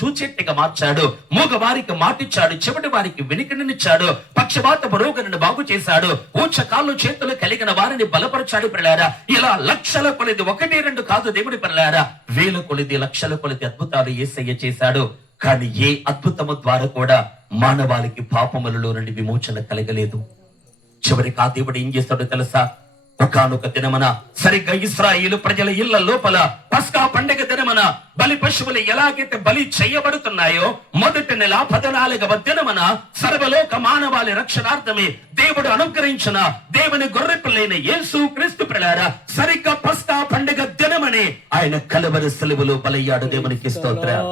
చూచేట్టుగా మార్చాడు, మూగవారికి మాటిచ్చాడు, చెవిటి వారికి వినికిడినిచ్చాడు, పక్షవాతపు రోగులను బాగు చేశాడు, ఊచ కాళ్ళు చేతులు కలిగిన వారిని బలపరిచాడు. పిల్లారా, ఇలా లక్షల కొలది 1, 2 కాదు దేవుడి పిల్లారా, వేల కొలది లక్షల కొలది అద్భుతాలు యేసయ్య చేశాడు. కానీ ఏ అద్భుతము ద్వారా కూడా మానవాళికి పాపములలో నుండి విమోచన కలగలేదు. చివరికి ఆ దేవుడు ఏం చేస్తాడో తెలుసా? ఒకానొక దినమన సరిగ్గా ఇశ్రాయేలు ప్రజల ఇళ్ల లోపల పస్కా పండగ దినమన బలి పశువులు ఎలాగైతే బలి చేయబడుతున్నాయో మొదటి నెల 14వ దినమన సర్వలోక మానవాళి రక్షణార్థమే దేవుడు అనుగ్రహించిన దేవుని గొర్రెపిల్లైన యేసు క్రీస్తు పిల్లారా సరిగ్గా పస్కా పండగ దినమని ఆయన కలువరి సిలువలో బలయ్యాడు. దేవునికి స్తోత్రం.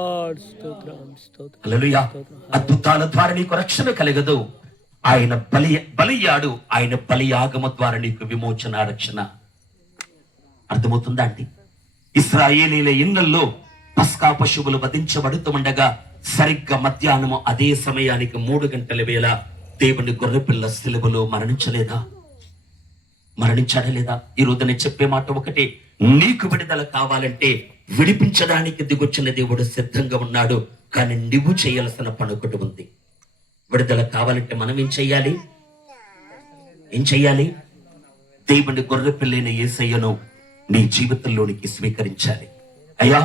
హల్లెలూయా. అద్భుతాల ద్వారా నీకు రక్షణ కలగదు. ఆయన బలియాడు. ఆయన బలియాగము ద్వారా నీకు విమోచన, రక్షణ. అర్థమవుతుందా అండి? ఇశ్రాయేలీల ఇళ్లల్లో పస్కా పశువులు వధించబడుతుండగా సరిగ్గా మధ్యాహ్నము అదే సమయానికి 3 గంటల వేళ దేవుని గొర్రెపిల్ల సిలువలో మరణించలేదా? మరణించాడా లేదా? ఈ రోజు నేను చెప్పే మాట ఒకటే, నీకు విడుదల కావాలంటే విడిపించడానికి దిగొచ్చిన దేవుడు సిద్ధంగా ఉన్నాడు. కానీ నువ్వు చేయాల్సిన పని ఒకటి ఉంది. విడుదల కావాలంటే మనం ఏం చెయ్యాలి? దేవుని గొర్రె పిల్లైన యేసయ్యను నీ జీవితంలోనికి స్వీకరించాలి. అయ్యా,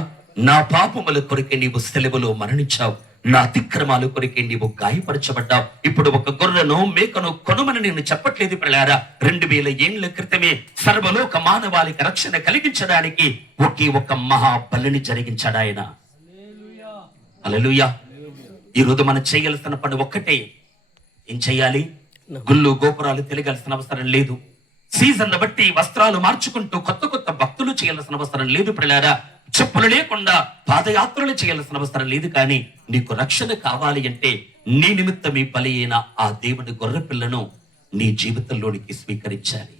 నా పాపముల కొరకే నీవు సిలువలో మరణించావు, నా అతిక్రమాల కొరకే నీవు గాయపరచబడ్డావు. ఇప్పుడు ఒక గొర్రెను మేకను కొనుమని నేను చెప్పట్లేదు పిల్లారా. 2000 ఏళ్ల క్రితమే సర్వలోక మానవాళికి రక్షణ కలిగించడానికి ఒకే ఒక మహా బలిని జరిగించాడు ఆయన. హల్లెలూయా. ఈ రోజు మనం చేయాల్సిన పని ఒక్కటే. ఏం చెయ్యాలి? గుళ్ళు గోపురాలు తిరగాల్సిన అవసరం లేదు. సీజన్ బట్టి వస్త్రాలు మార్చుకుంటూ కొత్త కొత్త భక్తులు చేయాల్సిన అవసరం లేదు పిల్లారా. చెప్పులు లేకుండా పాదయాత్రలు చేయాల్సిన అవసరం లేదు. కానీ నీకు రక్షణ కావాలి అంటే నీ నిమిత్తం ఈ బలి అయిన ఆ దేవుని గొర్రె పిల్లను నీ జీవితంలోనికి స్వీకరించాలి.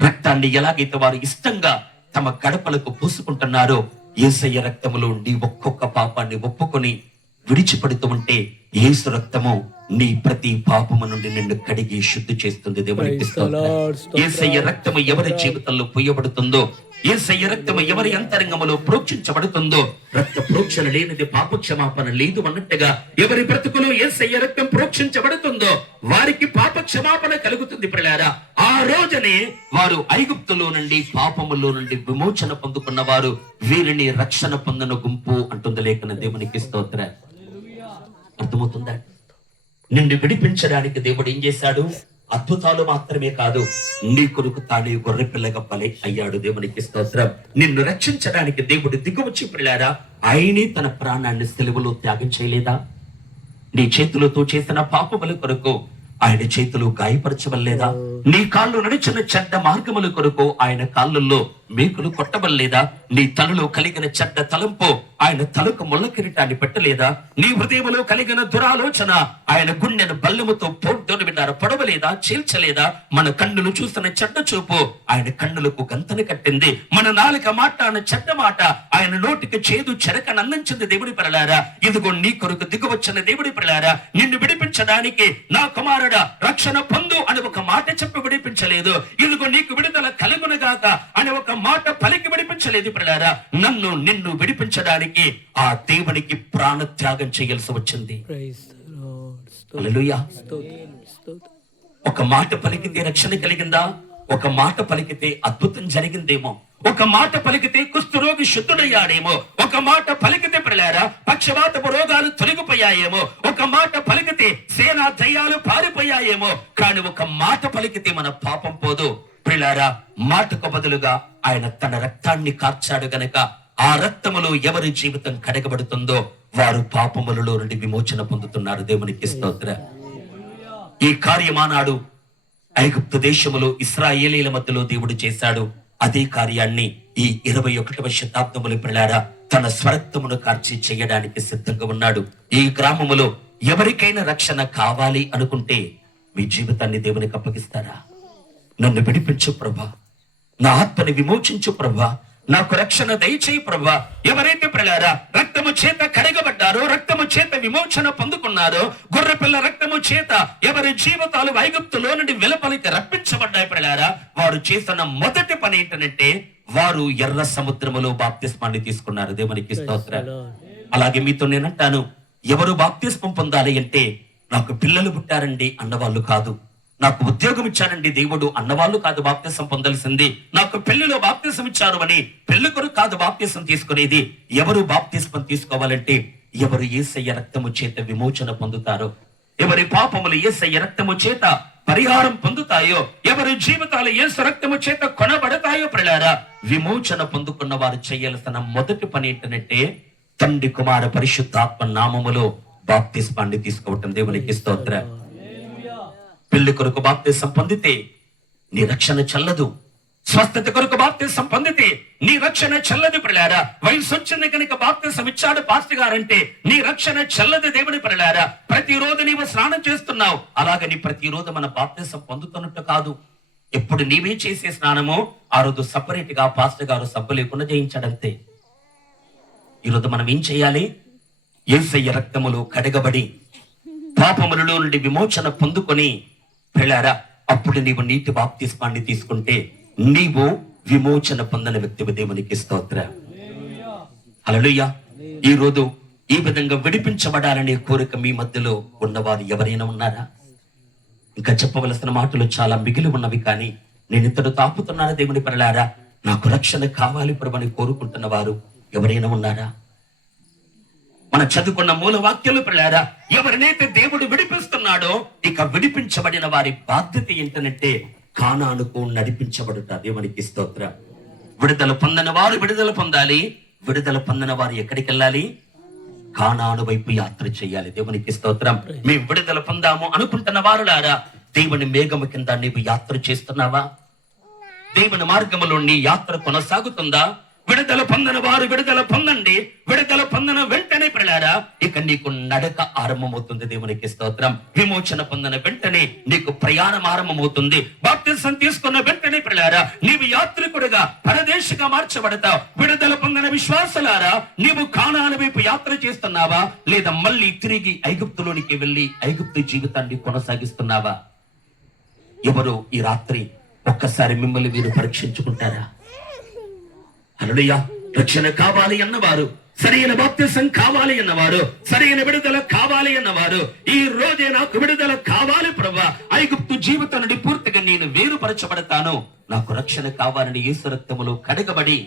రక్తాన్ని ఎలాగైతే వారు ఇష్టంగా తమ గడపలకు పూసుకుంటున్నారో యేసయ్య రక్తములో నీ ఒక్కొక్క పాపాన్ని ఒప్పుకొని విడిచిపడుతూ ఉంటే యేసు రక్తము నీ ప్రతి పాపము నుండి నిన్ను కడిగి శుద్ధి చేస్తుంది. దేవునికి స్తోత్రం. యేసయ్య రక్తము ఎవరి జీవితంలో పొయ్యబడుతుందో, యేసయ్య రక్తము ఎవరి అంతరంగములో ప్రోక్షించబడుతుందో, రక్త ప్రోక్షణ లేనిది పాప క్షమాపణ లేదు అన్నట్టుగా ఎవరి బ్రతుకులో యేసయ్య రక్తం ప్రోక్షించబడుతుందో వారికి పాప క్షమాపణ కలుగుతుంది పిల్లారా. ఆ రోజునే వారు ఐగుప్తులో నుండి పాపములో నుండి విమోచన పొందుకున్న వారు వీరిని రక్షణ పొందిన గుంపు అంటుంది లేఖన. దేవునికి స్తోత్రం. అర్థమవుతుందా? నిన్ను విడిపించడానికి దేవుడు ఏం చేశాడు? అద్భుతాలు మాత్రమే కాదు, నీ కొరకు తానే గొర్రె పిల్లగా బలి అయ్యాడు. దేవునికి స్తోత్రం. నిన్ను రక్షించడానికి దేవుడు దిగువచ్చి పిల్లారా ఆయనే తన ప్రాణాన్ని సిలువలో త్యాగం చేయలేదా? నీ చేతులతో చేసిన పాపముల కొరకు ఆయన చేతులు గాయపరచవలేదా? నీ కాళ్ళు నడిచిన చెడ్డ మార్గముల కొరకు ఆయన కాళ్ళల్లో మేకులు కొట్టబడలేదా? నీ తలలో కలిగిన చెడ్డ తలంపు ఆయన తలకు ముళ్ళ కిరీటాన్ని పెట్టలేదా? నీ హృదయంలో కలిగిన దురాలోచన ఆయన గుండెను బల్లెముతో పోడ్డోని విన్నారా పొడవలేదా, చీల్చలేదా? మన కన్నులు చూస్తున్న చెడ్డ చూపు ఆయన కన్నులకు గంతని కట్టింది. మన నాలుక మాట్లాడిన చెడ్డ మాట ఆయన నోటికి చేదు చెరకను అందించింది. దేవుడి పిల్లలారా, ఇదిగో నీ కొరకు దిగువచ్చిన దేవుడి పిల్లలారా, నిన్ను విడిపించడానికి నా కుమారుడా రక్షణ పొందు అని ఒక మాట చెప్పి విడిపించలేదు. ఇదిగో నీకు విడుదల కలుగునుగాక అని ఒక మాట పలికి విడిపించలేదు. పిల్లలారా, నన్ను నిన్ను విడిపించడానికి ఆ దేవునికి ప్రాణ త్యాగం చేయాల్సి వచ్చింది. హల్లెలూయా. ఒక మాట పలికితే రక్షణ కలిగిందా? ఒక మాట పలికితే అద్భుతం జరిగిందేమో. ఒక మాట పలికితే కుష్ఠరోగి శుద్ధుడయ్యాడేమో. ఒక మాట పలికితే పిల్లలారా పక్షవాతపు రోగాలు తొలగిపోయాయేమో. ఒక మాట పలికితే సేనా దయ్యాలు పారిపోయాయేమో. కానీ ఒక మాట పలికితే మన పాపం పోదు. పిల్లలారా, మాటకు బదులుగా ఆయన తన రక్తాన్ని కార్చాడు గనక ఆ రక్తములో ఎవరి జీవితం కడగబడుతుందో వారు పాపములలో నుండి విమోచన పొందుతున్నారు. దేవునికి స్తోత్రం. ఈ కార్యమానాడు ఐగుప్తు దేశములో ఇశ్రాయేలీల మధ్యలో దేవుడు చేశాడు. అదే కార్యాన్ని ఈ 21వ శతాబ్దములు పిల్లారా తన స్వరక్తమును కార్చి చేయడానికి సిద్ధంగా ఉన్నాడు. ఈ గ్రామములో ఎవరికైనా రక్షణ కావాలి అనుకుంటే మీ జీవితాన్ని దేవునికి అప్పగిస్తారా? నన్ను విడిపించు ప్రభా, నా ఆత్మని విమోచించు ప్రభా, నాకు రక్షణ దయచేయి ప్రభా. ఎవరైతే పిల్లారా రక్తము చేత కడగబడ్డారో, రక్తము చేత విమోచన పొందుకున్నారో, గొర్రె పిల్ల రక్తము చేత ఎవరి జీవితాలు ఐగుప్తులో నుండి వెలుపలికి రప్పించబడ్డాయి పిల్లారా, వారు చేసిన మొదటి పని ఏంటంటే వారు ఎర్ర సముద్రములో బాప్తిస్మాన్ని తీసుకున్నారు. దేవునికి స్తోత్రం. అలాగే మీతో నేనంటాను, ఎవరు బాప్తిస్మం పొందాలి అంటే నాకు పిల్లలు పుట్టారండి అన్నవాళ్ళు కాదు, నాకు ఉద్యోగం ఇచ్చారండి దేవుడు అన్నవాళ్ళు కాదు బాప్తిసం పొందాల్సింది. నాకు పెళ్లిలో బాప్తిసం ఇచ్చారు అని పెళ్లి కొరకు కాదు బాప్తిసం తీసుకునేది. ఎవరు బాప్తిస్మం తీసుకోవాలంటే ఎవరు యేసయ్య రక్తము చేత విమోచన పొందుతారో, ఎవరి పాపములు యేసయ్య రక్తము చేత పరిహారం పొందుతాయో, ఎవరి జీవితాలు యేసు రక్తము చేత కొనబడతాయో పిల్లారా, విమోచన పొందుకున్న వారు చేయాల్సిన మొదటి పని ఏంటంటే తండ్రి కుమార పరిశుద్ధాత్మ నామములో బాప్తిస్మాన్ని తీసుకోవటం. దేవునికి స్తోత్రం. పెళ్లి కొరకు బాప్తిసం పొందితే నీ రక్షణ చల్లదు. స్వస్థత కొరకు బాప్తిసం పొందితే నీ రక్షణ చల్లదు పిల్లారా. వయసు వచ్చింది కనుక బాప్తిసం ఇచ్చాడు పాస్టర్ గారంటే నీ రక్షణ చల్లదు. దేవుని పిల్లారా, ప్రతిరోజు నీవు స్నానం చేస్తున్నావు, అలాగే నీ ప్రతిరోజు మన బాప్తిసం పొందుతున్నట్టు కాదు. ఎప్పుడు నీవే చేసే స్నానమో ఆ రోజు సపరేట్ గా పాస్టర్ గారు సబ్బు లేకుండా చేయించాడంతే. ఈరోజు మనం ఏం చేయాలి? యేసయ్య రక్తములో కడగబడి పాపములలో నుండి విమోచన పొందుకొని పిల్లారా, అప్పుడు నీవు నీటి బాప్తిస్మాన్ని తీసుకుంటే నీవు విమోచన పొందిన వ్యక్తివి. దేవునికి స్తోత్రం. హల్లెలూయా. ఈ రోజు ఈ విధంగా విడిపించబడాలనే కోరిక మీ మధ్యలో ఉన్నవారు ఎవరైనా ఉన్నారా? ఇంకా చెప్పవలసిన మాటలు చాలా మిగిలి ఉన్నవి, కానీ నేను ఇతడు తాపుతున్నాను. దేవుని పిల్లారా, నాకు రక్షణ కావాలి ప్రభుని కోరుకుంటున్న వారు ఎవరైనా ఉన్నారా? మన చదువుకున్న మూల వాక్యాలు పిల్లారా, ఎవరినైతే దేవుడు విడిపిస్తున్నాడో ఇక విడిపించబడిన వారి బాధ్యత ఏంటంటే కానానుకు నడిపించబడుట. దేవునికి స్తోత్రం. విడుదల పొందిన వారు విడుదల పొందాలి. విడుదల పొందిన వారు ఎక్కడికి వెళ్ళాలి? కానాను వైపు యాత్ర చేయాలి. దేవునికి స్తోత్రం. మేము విడుదల పొందాము అనుకుంటున్న వారులారా, దేవుని మేఘము కింద నీవు యాత్ర చేస్తున్నావా? దేవుని మార్గములో నీ యాత్ర కొనసాగుతుందా? విడుదల పొందిన వారు విడుదల పొందండి. విడుదల పొందిన వెంటనే పిల్లారా ఇక నీకు నడక ఆరంభమవుతుంది. దేవునికి స్తోత్రం. విమోచన పొందిన వెంటనే నీకు ప్రయాణం ఆరంభమవుతుంది. బాప్తిసం తీసుకున్న వెంటనే పిల్లారా నీవు యాత్రికుడిగా పరదేశిగా మార్చబడతావు. విడుదల పొందిన విశ్వాసులారా, నీవు కానాను వైపు యాత్ర చేస్తున్నావా, లేదా మళ్ళీ తిరిగి ఐగుప్తులోనికి వెళ్ళి ఐగుప్తు జీవితాన్ని కొనసాగిస్తున్నావా? ఎవరు ఈ రాత్రి ఒక్కసారి మిమ్మల్ని మీరు పరీక్షించుకుంటారా? హల్లెలూయా. రక్షణ కావాలి అన్నవారు, సరైన బాప్తిసం కావాలి అన్నవారు, సరైన విడుదల కావాలి అన్నవారు, ఈ రోజే నాకు విడుదల కావాలి ప్రభువా, ఐగుప్తు జీవితం నుండి పూర్తిగా నేను వేరుపరచబడతాను, నాకు రక్షణ కావాలని యేసు రక్తములో కడగబడి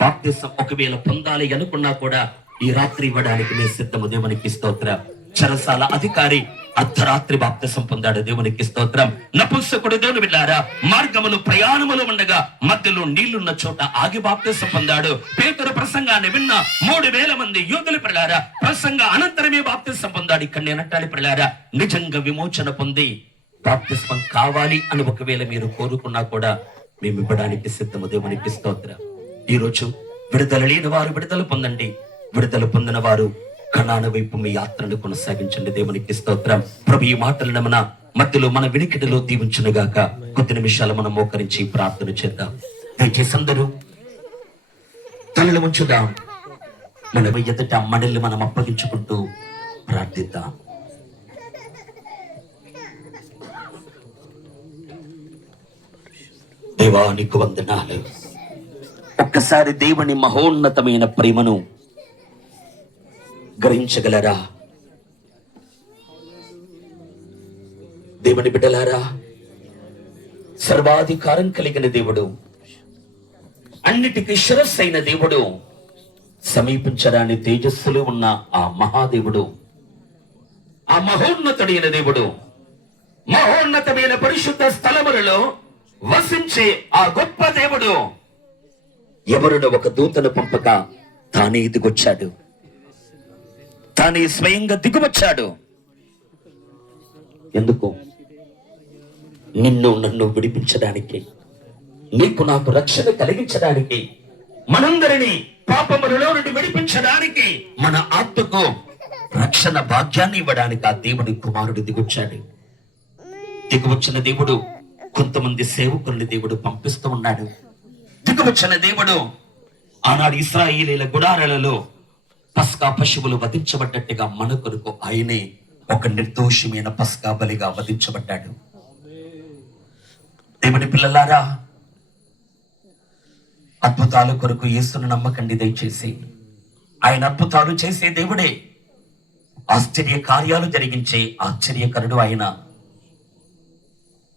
బాప్తిసం ఒకవేళ పొందాలి అనుకున్నా కూడా ఈ రాత్రి ఇవ్వడానికి నేను సిద్ధము. దేవునికి స్తోత్రం. చెరసాల అధికారి అర్ధరాత్రి బాప్తిసం పొందాడు. దేవునికి స్తోత్రం. నపుంసకుడు దేవుని బిడ్డారా, మార్గములు ప్రయాణములు ఉండగా మధ్యలో నీళ్లున్న చోట ఆగి బాప్తిసం పొందాడు. పేతురు ప్రసంగాన్ని విన్న 3000 మంది యూదులు పిల్లారా ప్రసంగ అనంతరమే బాప్తిసం పొందాడు. ఇక్కడ నేనంటాను పిల్లారా, నిజంగా విమోచన పొంది బాప్తిస్మం కావాలి అని ఒకవేళ మీరు కోరుకున్నా కూడా మేము ఇవ్వడానికి సిద్ధము. దేవునికి స్తోత్రం. ఈరోజు విడుదల లేని వారు విడుదల పొందండి, విడుదల పొందిన వారు కణాన వైపు మీ యాత్రను కొనసాగించండి. దేవునికి స్తోత్రం. ప్రభు ఈ మాటలను మన మధ్యలో మన వినికిడిలో దీవించునుగాక. కొద్ది నిమిషాలు మనం మోకరించి ప్రార్థన చేద్దాం. దయచేసి అందరూ తలలు ఉంచుదాం. మన ఎదుట మనల్ని మనం అప్పగించుకుంటూ ప్రార్థిద్దాం. దేవా నీకు వందనాలు. ఒక్కసారి దేవుని మహోన్నతమైన ప్రేమను గ్రహించగలరా? దేవుని బిడ్డలారా, సర్వాధికారం కలిగిన దేవుడు, అన్నిటికీ శిరస్సైన దేవుడు, సమీపించరాని తేజస్సులు ఉన్న ఆ మహాదేవుడు, ఆ మహోన్నతుడైన దేవుడు, మహోన్నతమైన పరిశుద్ధ స్థలములలో వసించే ఆ గొప్ప దేవుడు ఎవరును ఒక దూతను పంపక తానే దిగొచ్చాడు, తానే స్వయంగా దిగువచ్చాడు. ఎందుకు? నిన్ను నన్ను విడిపించడానికి, నీకు నాకు రక్షణ కలిగించడానికి, మనందరినీ పాపములలో నుండి విడిపించడానికి, మన ఆత్మకు రక్షణ భాగ్యాన్ని ఇవ్వడానికి ఆ దేవుడి కుమారుడు దిగొచ్చాడు. దిగువచ్చిన దేవుడు కొంతమంది సేవకుల్ని దేవుడు పంపిస్తూ ఉన్నాడు. దిగువచ్చిన దేవుడు ఆనాడు ఇశ్రాయేలీల గుడారాలలో పస్కా పశువులు వధించబడ్డట్టుగా మన కొరకు ఆయనే ఒక నిర్దోషమైన పస్కా బలిగా వధించబడ్డాడు. దేవుని పిల్లలారా, అద్భుతాల కొరకు యేసును నమ్మకండి దయచేసి. ఆయన అద్భుతాలు చేసే దేవుడే, ఆశ్చర్య కార్యాలు జరిగించే ఆశ్చర్యకరుడు ఆయన,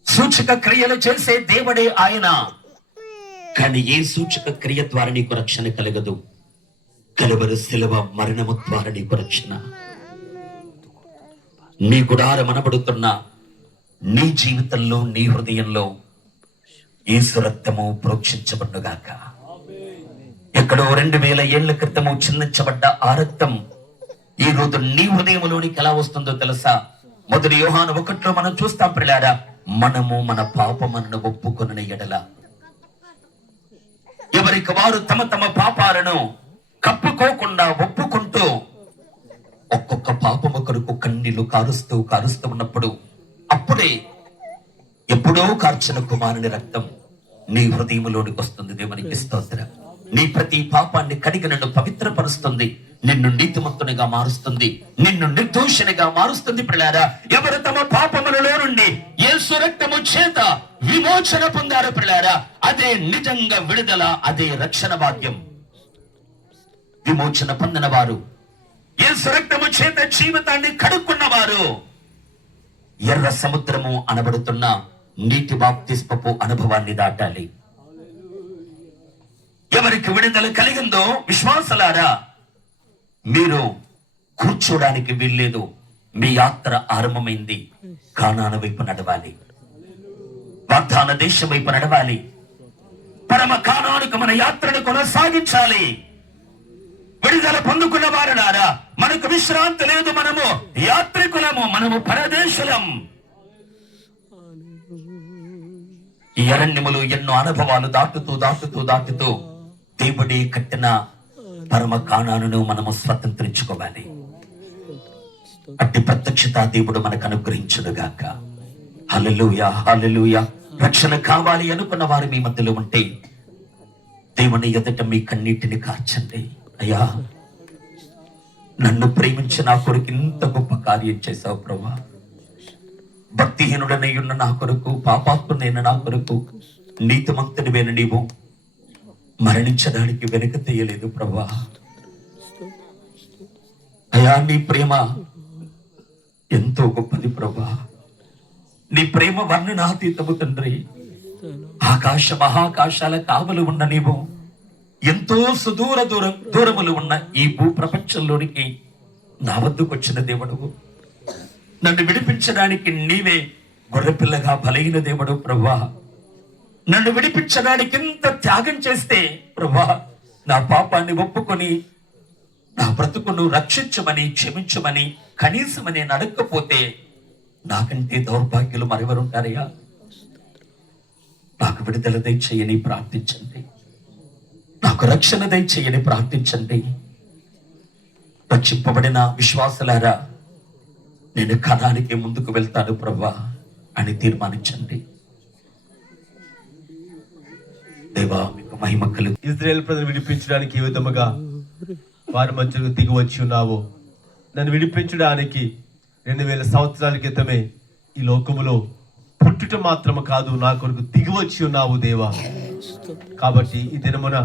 సూచక క్రియలు చేసే దేవుడే ఆయన. కానీ ఏ సూచక క్రియ ద్వారా నీకు రక్షణ కలగదు. కలువరి శిలువ మరణము ద్వారా నీకు రక్షణ. నీ గుడారం అనబడుతున్న నీ జీవితంలో, నీ హృదయంలో యేసు రక్తము ప్రోక్షించబడుగాక. ఎక్కడో 2000 ఏళ్ల క్రితము చిందించబడ్డ ఆ రక్తం ఈ రోజు నీ హృదయంలోనికి ఎలా వస్తుందో తెలుసా? మొదటి యోహాను 1లో మనం చూస్తాం ప్రియులారా, మనము మన పాపములను ఒప్పుకొనిన ఎడల, ఎవరికి వారు తమ తమ పాపాలను కప్పుకోకుండా ఒప్పుకుంటూ ఒక్కొక్క పాపము కొరకు కన్నీళ్లు కారుస్తూ ఉన్నప్పుడు, అప్పుడే ఎప్పుడో కార్చిన కుమారుని రక్తం నీ హృదయంలోనికి వస్తుంది. దేవునికి స్తోత్రం. నీ ప్రతి పాపాన్ని కడిగి నన్ను పవిత్రపరుస్తుంది, నిన్ను నీతిమంతునిగా మారుస్తుంది, నిన్ను నిర్దోషినిగా మారుస్తుంది. ప్రియులారా, ఎవరు తమ పాపములలో నుండి యేసు రక్తము చేత విమోచన పొందారు ప్రియులారా, అదే నిజంగా విడుదల, అదే రక్షణ భాగ్యం. విమోచన పొందిన వారు, యేసు రక్తము చేత జీవితాన్ని కడుక్కున్నవారు, ఎర్ర సముద్రము అనబడుతున్న నీటి బాప్తిస్మపు అనుభవాన్ని దాటాలి. ఎవరికి విడుదల కలిగిందో విశ్వాసలారా, మీరు కూర్చోడానికి వీల్లేదు. మీ యాత్ర ఆరంభమైంది. కానాను వైపు నడవాలి, వాగ్దాన దేశం వైపు నడవాలి. పరమ కానానుకు మన యాత్రను కొనసాగించాలి. విడుదల పొందుకున్న వారులారా, మనకు విశ్రాంతి లేదు. మనము యాత్రికులము, మనము పరదేశులం. ఈ అరణ్యములు ఎన్నో అనుభవాలు దాటుతూ దేవుడి కట్టిన పరమ కానానును మనము స్వతంత్రించుకోవాలి. అట్టి ప్రత్యక్షత దేవుడు మనకు అనుగ్రహించునుగాక. హల్లెలూయా, హల్లెలూయా. రక్షణ కావాలి అనుకున్న వారు మీ మధ్యలో ఉంటే దేవుని ఎదుట మీ కన్నీటిని కార్చండి. అయ్యా, నన్ను ప్రేమించి నా కొరకు ఇంత గొప్ప కార్యం చేశావు ప్రభా. భక్తిహీనుడనై ఉన్న నా కొరకు, పాపాత్ముడైన నా కొరకు, నీతిమంతుడివైన నీవు మరణించడానికి వెనుక తీయలేదు ప్రభా. అయ్యా, నీ ప్రేమ ఎంతో గొప్పది ప్రభా. నీ ప్రేమ వర్ణనాతీతము తండ్రి. ఆకాశ మహాకాశాల కావలు ఉన్న నీవు ఎంతో దూరములు ఉన్న ఈ భూ ప్రపంచంలోనికి నా వద్దకు వచ్చిన దేవుడు. నన్ను విడిపించడానికి నీవే గొర్రెపిల్లగా బలైన దేవుడు ప్రభా. నన్ను విడిపించడానికి ఎంత త్యాగం చేస్తే ప్రభా, నా పాపాన్ని ఒప్పుకొని నా బ్రతుకును రక్షించమని, క్షమించమని కనీసమని నడకపోతే నాకంటే దౌర్భాగ్యులు మరెవరుంటారయ్యా? నాకు విడుదల దయచేయని ప్రార్థించండి. నాకు రక్షణ దయచేయని ప్రార్థించండి. రక్షింపబడిన విశ్వాసులారా, నేను కణానికి ముందుకు వెళ్తాను ప్రభువా అని తీర్మానించండి. దేవా, మీకు మహిమ కలుగు. ఇజ్రాయేల్ ప్రజలు విడిపించడానికి ఏ విధముగా వారి మధ్యకు దిగి వచ్చి ఉన్నావో, నన్ను విడిపించడానికి 2000 సంవత్సరాల క్రితమే ఈ లోకములో పుట్టుట మాత్రము కాదు, నా కొరకు దిగి వచ్చి ఉన్నావు దేవా. కాబట్టి ఈ దినమున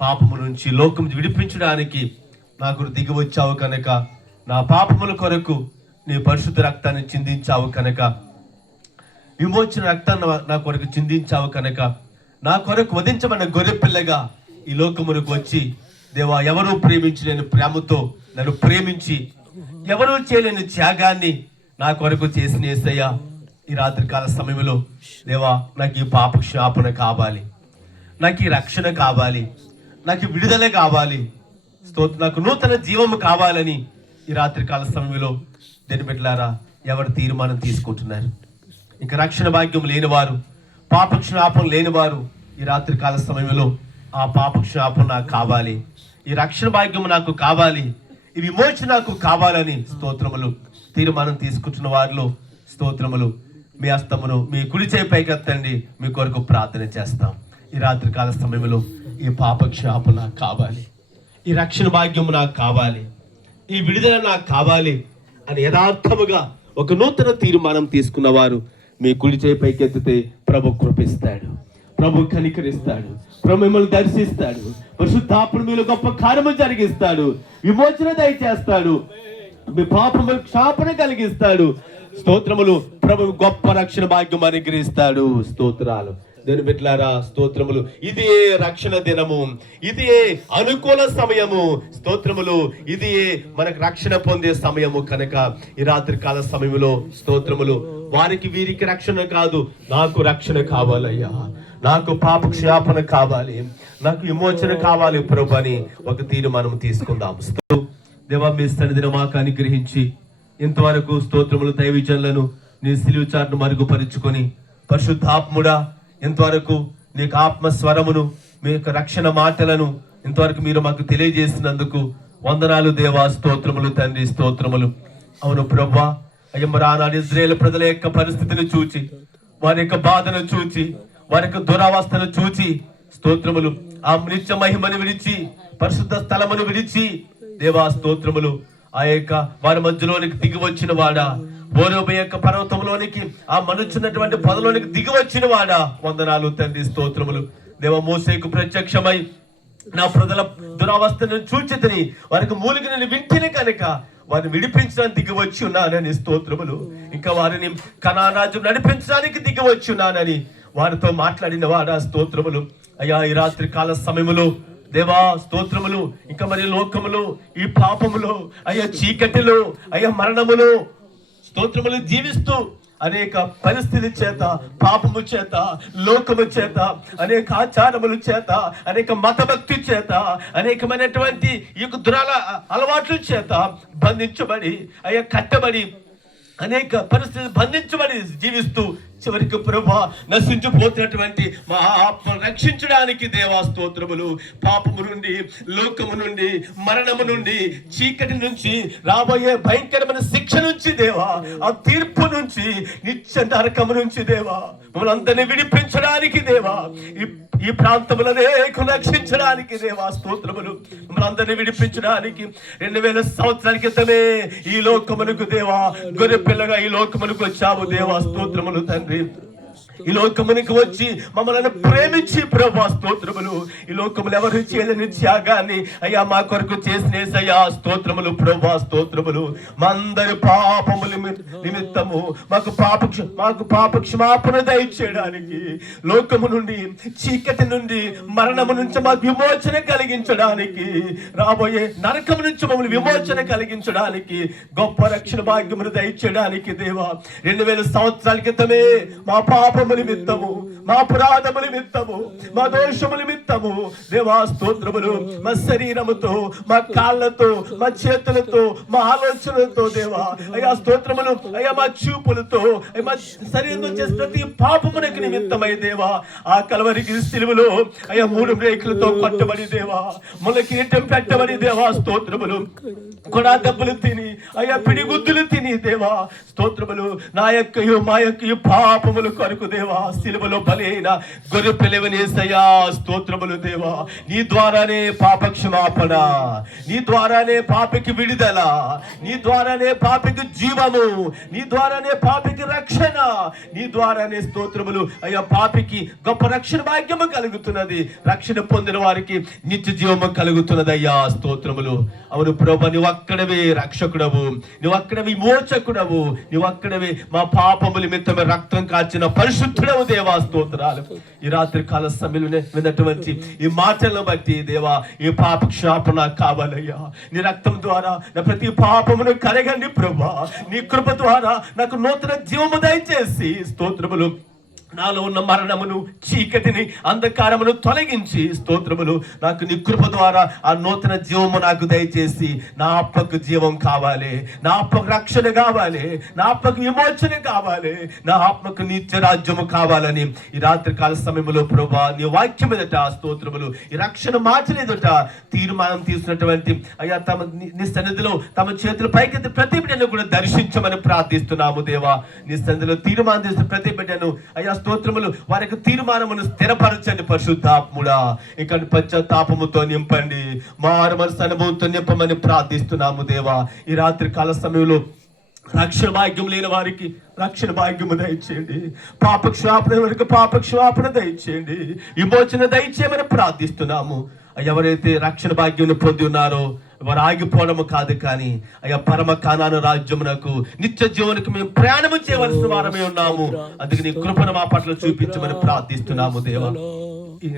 పాపము నుంచి లోకం విడిపించడానికి నా కొరకు దిగి వచ్చావు కనుక, నా పాపముల కొరకు నీ పరిశుద్ధ రక్తాన్ని చిందించావు కనుక, విమోచన రక్తాన్ని నా కొరకు చిందించావు కనుక, నా కొరకు వధించబడిన గొర్రె పిల్లగా ఈ లోకమునకు వచ్చి దేవా, ఎవరూ ప్రేమించలేని ప్రేమతో నన్ను ప్రేమించి, ఎవరూ చేయలేని త్యాగాన్ని నా కొరకు చేసిన యేసయ్యా, ఈ రాత్రికాల సమయంలో దేవా, నాకు ఈ పాప క్షమాపణ కావాలి, నాకు ఈ రక్షణ కావాలి, నాకు విడుదల కావాలి, నాకు నూతన జీవము కావాలని ఈ రాత్రికాల సమయంలో దేని బిడ్డలారా ఎవరు తీర్మానం తీసుకుంటున్నారు? ఇంకా రక్షణ భాగ్యం లేనివారు, పాప క్షమాపణ లేనివారు ఈ రాత్రికాల సమయంలో ఆ పాప క్షమాపణ నాకు కావాలి, ఈ రక్షణ భాగ్యం నాకు కావాలి, ఈ విమోచన నాకు కావాలని స్తోత్రములు తీర్మానం తీసుకుంటున్న వారిలో స్తోత్రములు మీ హస్తమును మీ కుడి చేయి పైకెత్తండి, మీ కొరకు ప్రార్థన చేస్తాం. ఈ రాత్రికాల సమయంలో ఈ పాప క్షమాపణ నాకు కావాలి, ఈ రక్షణ భాగ్యం నాకు కావాలి, ఈ విడుదల నాకు కావాలి అని యథార్థముగా ఒక నూతన తీర్మానం తీసుకున్న వారు మీ కుడి చేయి పైకెత్తితే ప్రభు కృపిస్తాడు, ప్రభు కనికరిస్తాడు, ప్రభు మిమ్మల్ని దర్శిస్తాడు, పరిశుద్ధాత్ముడు మీలో గొప్ప కార్యము జరిగిస్తాడు, విమోచన దయచేస్తాడు, మీ పాపములు క్షాపణ కలిగిస్తాడు. స్తోత్రములు. ప్రభు గొప్ప రక్షణ భాగ్యం అనుగ్రహిస్తాడు. స్తోత్రాలు. దేని బిడ్డలారా, స్తోత్రములు. ఇది రక్షణ దినము, ఇది అనుకూల సమయము. స్తోత్రములు. ఇది మనకు రక్షణ పొందే సమయము కనుక ఈ రాత్రి కాల సమయంలో స్తోత్రములు వారికి వీరికి రక్షణ కాదు, నాకు రక్షణ కావాలయ్యా, నాకు పాప క్షమాపణ కావాలి, నాకు విమోచన కావాలి ప్రభు అని ఒక తీర్మానం తీసుకుందాం. దేవా, మీ సన్నిధిని మాకు అనుగ్రహించి ఇంతవరకు స్తోత్రములు దైవజనులను నీ సిలువ చాటును మరుగుపరుచుకొని పరిశుద్ధాత్ముడా ఇంతవరకు నీకు ఆత్మ స్వరమును మీ యొక్క రక్షణ మాటలను ఇంతవరకు మీరు మాకు తెలియజేసినందుకు వందనాలు దేవా. స్తోత్రములు తండ్రి, స్తోత్రములు. అవును ప్రభువా, అయ్యమ్మరానాడు ఇజ్రాయేల్ ప్రజల యొక్క పరిస్థితిని చూచి, వారి యొక్క బాధను చూచి, వారి యొక్క దురావస్థను చూచి స్తోత్రములు ఆ నిత్య మహిమను విడిచి పరిశుద్ధ స్థలమును విడిచి దేవా స్తోత్రములు ఆ యొక్క వారి మధ్యలోనికి దిగి వచ్చిన వాడా, ఓరోబు యొక్క పర్వతంలోనికి ఆ మనుచున్నటువంటి పొదలోనికి దిగి వచ్చిన వాడా, వందనాలు తండ్రి, స్తోత్రములు. దేవ, మోసేకు ప్రత్యక్షమై నా ప్రజల దురావస్థను చూచితిని, వారికి మూలికి నేను వింటిని కనుక వారిని విడిపించడానికి దిగి వచ్చి ఉన్నానని స్తోత్రములు. ఇంకా వారిని కనాను రాజ్యం నడిపించడానికి దిగి వచ్చి ఉన్నానని వారితో మాట్లాడిన వాడా, స్తోత్రములు. అయ్యా, ఈ రాత్రి కాల సమయములో దేవా స్తోత్రములు, ఇంకా మరి లోకములు ఈ పాపములు అయ్యా చీకటిలో అయ్యా మరణములు స్తోత్రములు జీవిస్తూ అనేక పరిస్థితి చేత, పాపము చేత, లోకము చేత, అనేక ఆచారముల చేత, అనేక మతభక్తి చేత, అనేకమైనటువంటి ఈ యొక్క అలవాట్ల చేత బంధించబడి అయ్యా కట్టబడి అనేక పరిస్థితులు బంధించబడి జీవిస్తూ చివరికి ప్రభా నశించిపోతున్నటువంటి మా ఆత్మను రక్షించడానికి దేవా స్తోత్రములు. పాపము నుండి, లోకము నుండి, మరణము నుండి, చీకటి నుంచి, రాబోయే భయంకరమైన శిక్ష నుంచి దేవా, ఆ తీర్పు నుంచి, నిత్య నరకము నుంచి దేవా మమ్మల్ని అందరినీ విడిపించడానికి దేవా, ఈ ప్రాంతములనే రక్షించడానికి దేవా స్తోత్రములు. మమ్మల్ని అందరినీ విడిపించడానికి 2000 సంవత్సరాల క్రితమే ఈ లోకములకు దేవా గొర్రె పిల్లగా ఈ లోకములకు వచ్చావు దేవా స్తోత్రములు తండ్రి. ఈ లోకమునికి వచ్చి మమ్మల్ని ప్రేమించి ప్రభా స్తోత్రములు. ఈ లోకములు ఎవరు చేయలేని త్యాగాన్ని అయ్యా మా కొరకు చేసినేసయ్యా స్తోత్రములు ప్రభా స్తోత్రములు. మా అందరి పాపముల నిమిత్తము మాకు పాప క్షమాపణ దయచేయడానికి, లోకము నుండి, చీకటి నుండి, మరణము నుంచి మాకు విమోచన కలిగించడానికి, రాబోయే నరకము నుంచి మమ్మల్ని విమోచన కలిగించడానికి, గొప్ప రక్షణ భాగ్యమును దయచేయడానికి దేవా 2000 సంవత్సరాల క్రితమే మా పాపము నిమిత్తము మా అపరాధము నిమిత్తము, మా దోషము నిమిత్తము దేవా స్తోత్రములు, మా శరీరముతో, మా కాళ్ళతో, మా చేతులతో, మా ఆలోచనలతో దేవా అయ్యా స్తోత్రములు, అయ్యా మా చూపులతో, మా శరీరంలో చేసిన ప్రతి పాపమునకు నిమిత్తమై దేవా ఆ కలవరికి సిలువలో అయ్యా 3 రేకులతో కొట్టబడి దేవా ముళ్ళ కిరీటం పెట్టబడి దేవా స్తోత్రములు, కొడా దెబ్బలు తిని అయ్యా పిడిగుద్దులు తిని దేవా స్తోత్రములు, నా యొక్కయు మా యొక్కయు పాపములు కొరకు దేవా సిలువలో బలైన గొర్రె పిల్లవనేసయ్యా స్తోత్రములు దేవా. నీ ద్వారానే పాప క్షమాపణ, నీ ద్వారానే పాపికి విడుదల, నీ ద్వారానే పాపికి జీవము, నీ ద్వారానే పాపికి రక్షణ, నీ ద్వారానే స్తోత్రములు అయ్యా పాపికి గొప్ప రక్షణ భాగ్యము కలుగుతున్నది, రక్షణ పొందిన వారికి నిత్య జీవము కలుగుతున్నది అయ్యా స్తోత్రములు. అవును ప్రభు, నువ్వు అక్కడవే రక్షకుడవు, నువ్వు అక్కడవే విమోచకుడవు, నువ్వు అక్కడవే మా పాపముల నిమిత్తమే రక్తం కాచిన పరిశుద్ధుడవు దేవా స్తోత్రాలు. ఈ రాత్రి కాల సమయంలోనే విన్నటువంటి ఈ మాటలను బట్టి దేవా ఈ పాప క్షమాపణ కావాలయ్యా. నీ రక్తం ద్వారా నా ప్రతి పాపమును కరగండి ప్రభా, నీ కృప ద్వారా నాకు నూతన జీవము దయచేసి స్తోత్రములు, నాలో ఉన్న మరణమును, చీకటిని, అంధకారమును తొలగించి స్తోత్రములు నాకు నీ కృప ద్వారా ఆ నూతన జీవము నాకు దయచేసి నా ఆత్మకు జీవం కావాలి, నా ఆత్మకు రక్షణ కావాలి, నా ఆత్మకు విమోచన కావాలి, నా ఆత్మకు నిత్య రాజ్యము కావాలని ఈ రాత్రి కాల సమయంలో ప్రభా నీ వాక్యం ఎదుట స్తోత్రములు, ఈ రక్షణ మాటలు ఎదుట తీర్మానం తీసుకున్నటువంటి అయ్యా తమ నీ సన్నిధిలో తమ చేతులు పైకెత్తి ప్రతి బిడ్డను కూడా దర్శించమని ప్రార్థిస్తున్నాము దేవా. నీ సన్నిధిలో తీర్మానం చేసిన ప్రతి బిడ్డను అయ్యా స్తోత్రములు వారికి తీర్మానమును స్థిరపరచండి పరిశుద్ధాత్ముడా. ఇక్కడ పశ్చాత్తాపముతో నింపండి, మారు మనసు అనుభవంతో నింపమని ప్రార్థిస్తున్నాము దేవా. ఈ రాత్రి కాల సమయంలో రక్షణ భాగ్యం లేని వారికి రక్షణ భాగ్యము దయచేయండి, పాప క్షమాపణ వారికి పాప క్షమాపణ దయచేయండి, విమోచన దయచేయమని ప్రార్థిస్తున్నాము. ఎవరైతే రక్షణ భాగ్యం పొంది ఉన్నారో వారు ఆగిపోవడము కాదు, కానీ అయ్యా పరమ కానాను రాజ్యమునకు నిత్య జీవనకు మేము ప్రయాణము చేయవలసిన వారమే ఉన్నాము. అందుకే నీ కృపను మా పట్ల చూపించమని ప్రార్థిస్తున్నాము దేవా.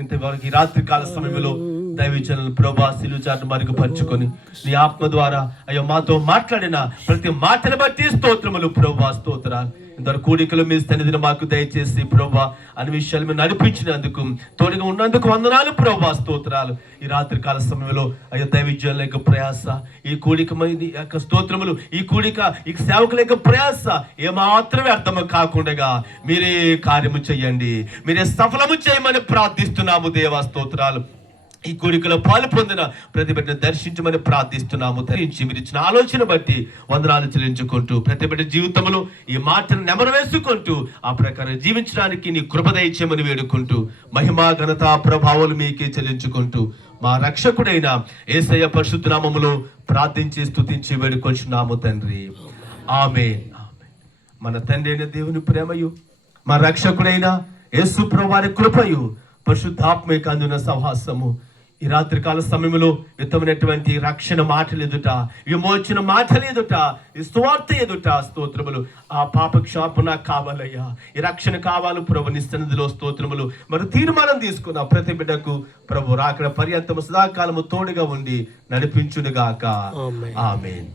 ఇంతవరకు ఈ రాత్రి కాల సమయంలో దైవజనులు ప్రభా సిలుచాటు మరుగుపరుచుకొని నీ ఆత్మ ద్వారా అయ్యో మాతో మాట్లాడిన ప్రతి మాటను బట్టి స్తోత్రములు ప్రభా స్తోత్రాలు. ఇంతవరకు కూడికలు మీ సన్నిధిని మాకు దయచేసి ప్రభా అన్ని విషయాలు మీరు నడిపించినందుకు తోడుగా ఉన్నందుకు వందనాలు ప్రభా స్తోత్రాలు. ఈ రాత్రి కాల సమయంలో అయ్యో దైవజనుల యొక్క ప్రయాస, ఈ కూడిక యొక్క స్తోత్రములు, ఈ కూడిక ఈ సేవకుల యొక్క ప్రయాస ఏమాత్రమే అర్థము కాకుండా మీరే కార్యము చెయ్యండి, మీరే సఫలము చేయమని ప్రార్థిస్తున్నాము దేవా స్తోత్రాలు. ఈ కోరికలో పాలు పొందిన ప్రతి బిడ్డను దర్శించమని ప్రార్థిస్తున్నాము. ధరించి మీరు ఇచ్చిన ఆలోచన బట్టి వందనాలు చెల్లించుకుంటూ ప్రతి బిడ్డ జీవితంలో ఈ మాటను నెమరు వేసుకుంటూ ఆ ప్రకారం జీవించడానికి నీ కృప దయచేయమని వేడుకుంటూ మహిమా ఘనత ప్రభావాలు మీకే చెల్లించుకుంటూ మా రక్షకుడైన యేసయ్య పరిశుద్ధ నామములో ప్రార్థించి స్తుతించి వేడుకొంచున్నాము తండ్రి, ఆమేన్. మన తండ్రి అయిన దేవుని ప్రేమయు మా రక్షకుడైన యేసు ప్రభువారి కృపయు పరిశుద్ధాత్మకు అందున సహవాసము ఈ రాత్రి కాల సమయంలో యుద్ధమైనటువంటి రక్షణ మాటలు ఎదుట, విమోచన మాటలు ఎదుట, ఈ స్వార్థ ఎదుట స్తోత్రములు ఆ పాప క్షమాపణ కావాలయ్యా, ఈ రక్షణ కావాలి ప్రభు. నీ సన్నిధిలో స్తోత్రములు మరి తీర్మానం తీసుకున్న ప్రతి బిడ్డకు ప్రభు రాకడ పర్యంతము సదాకాలము తోడుగా ఉండి నడిపించునుగాక. ఆమేన్.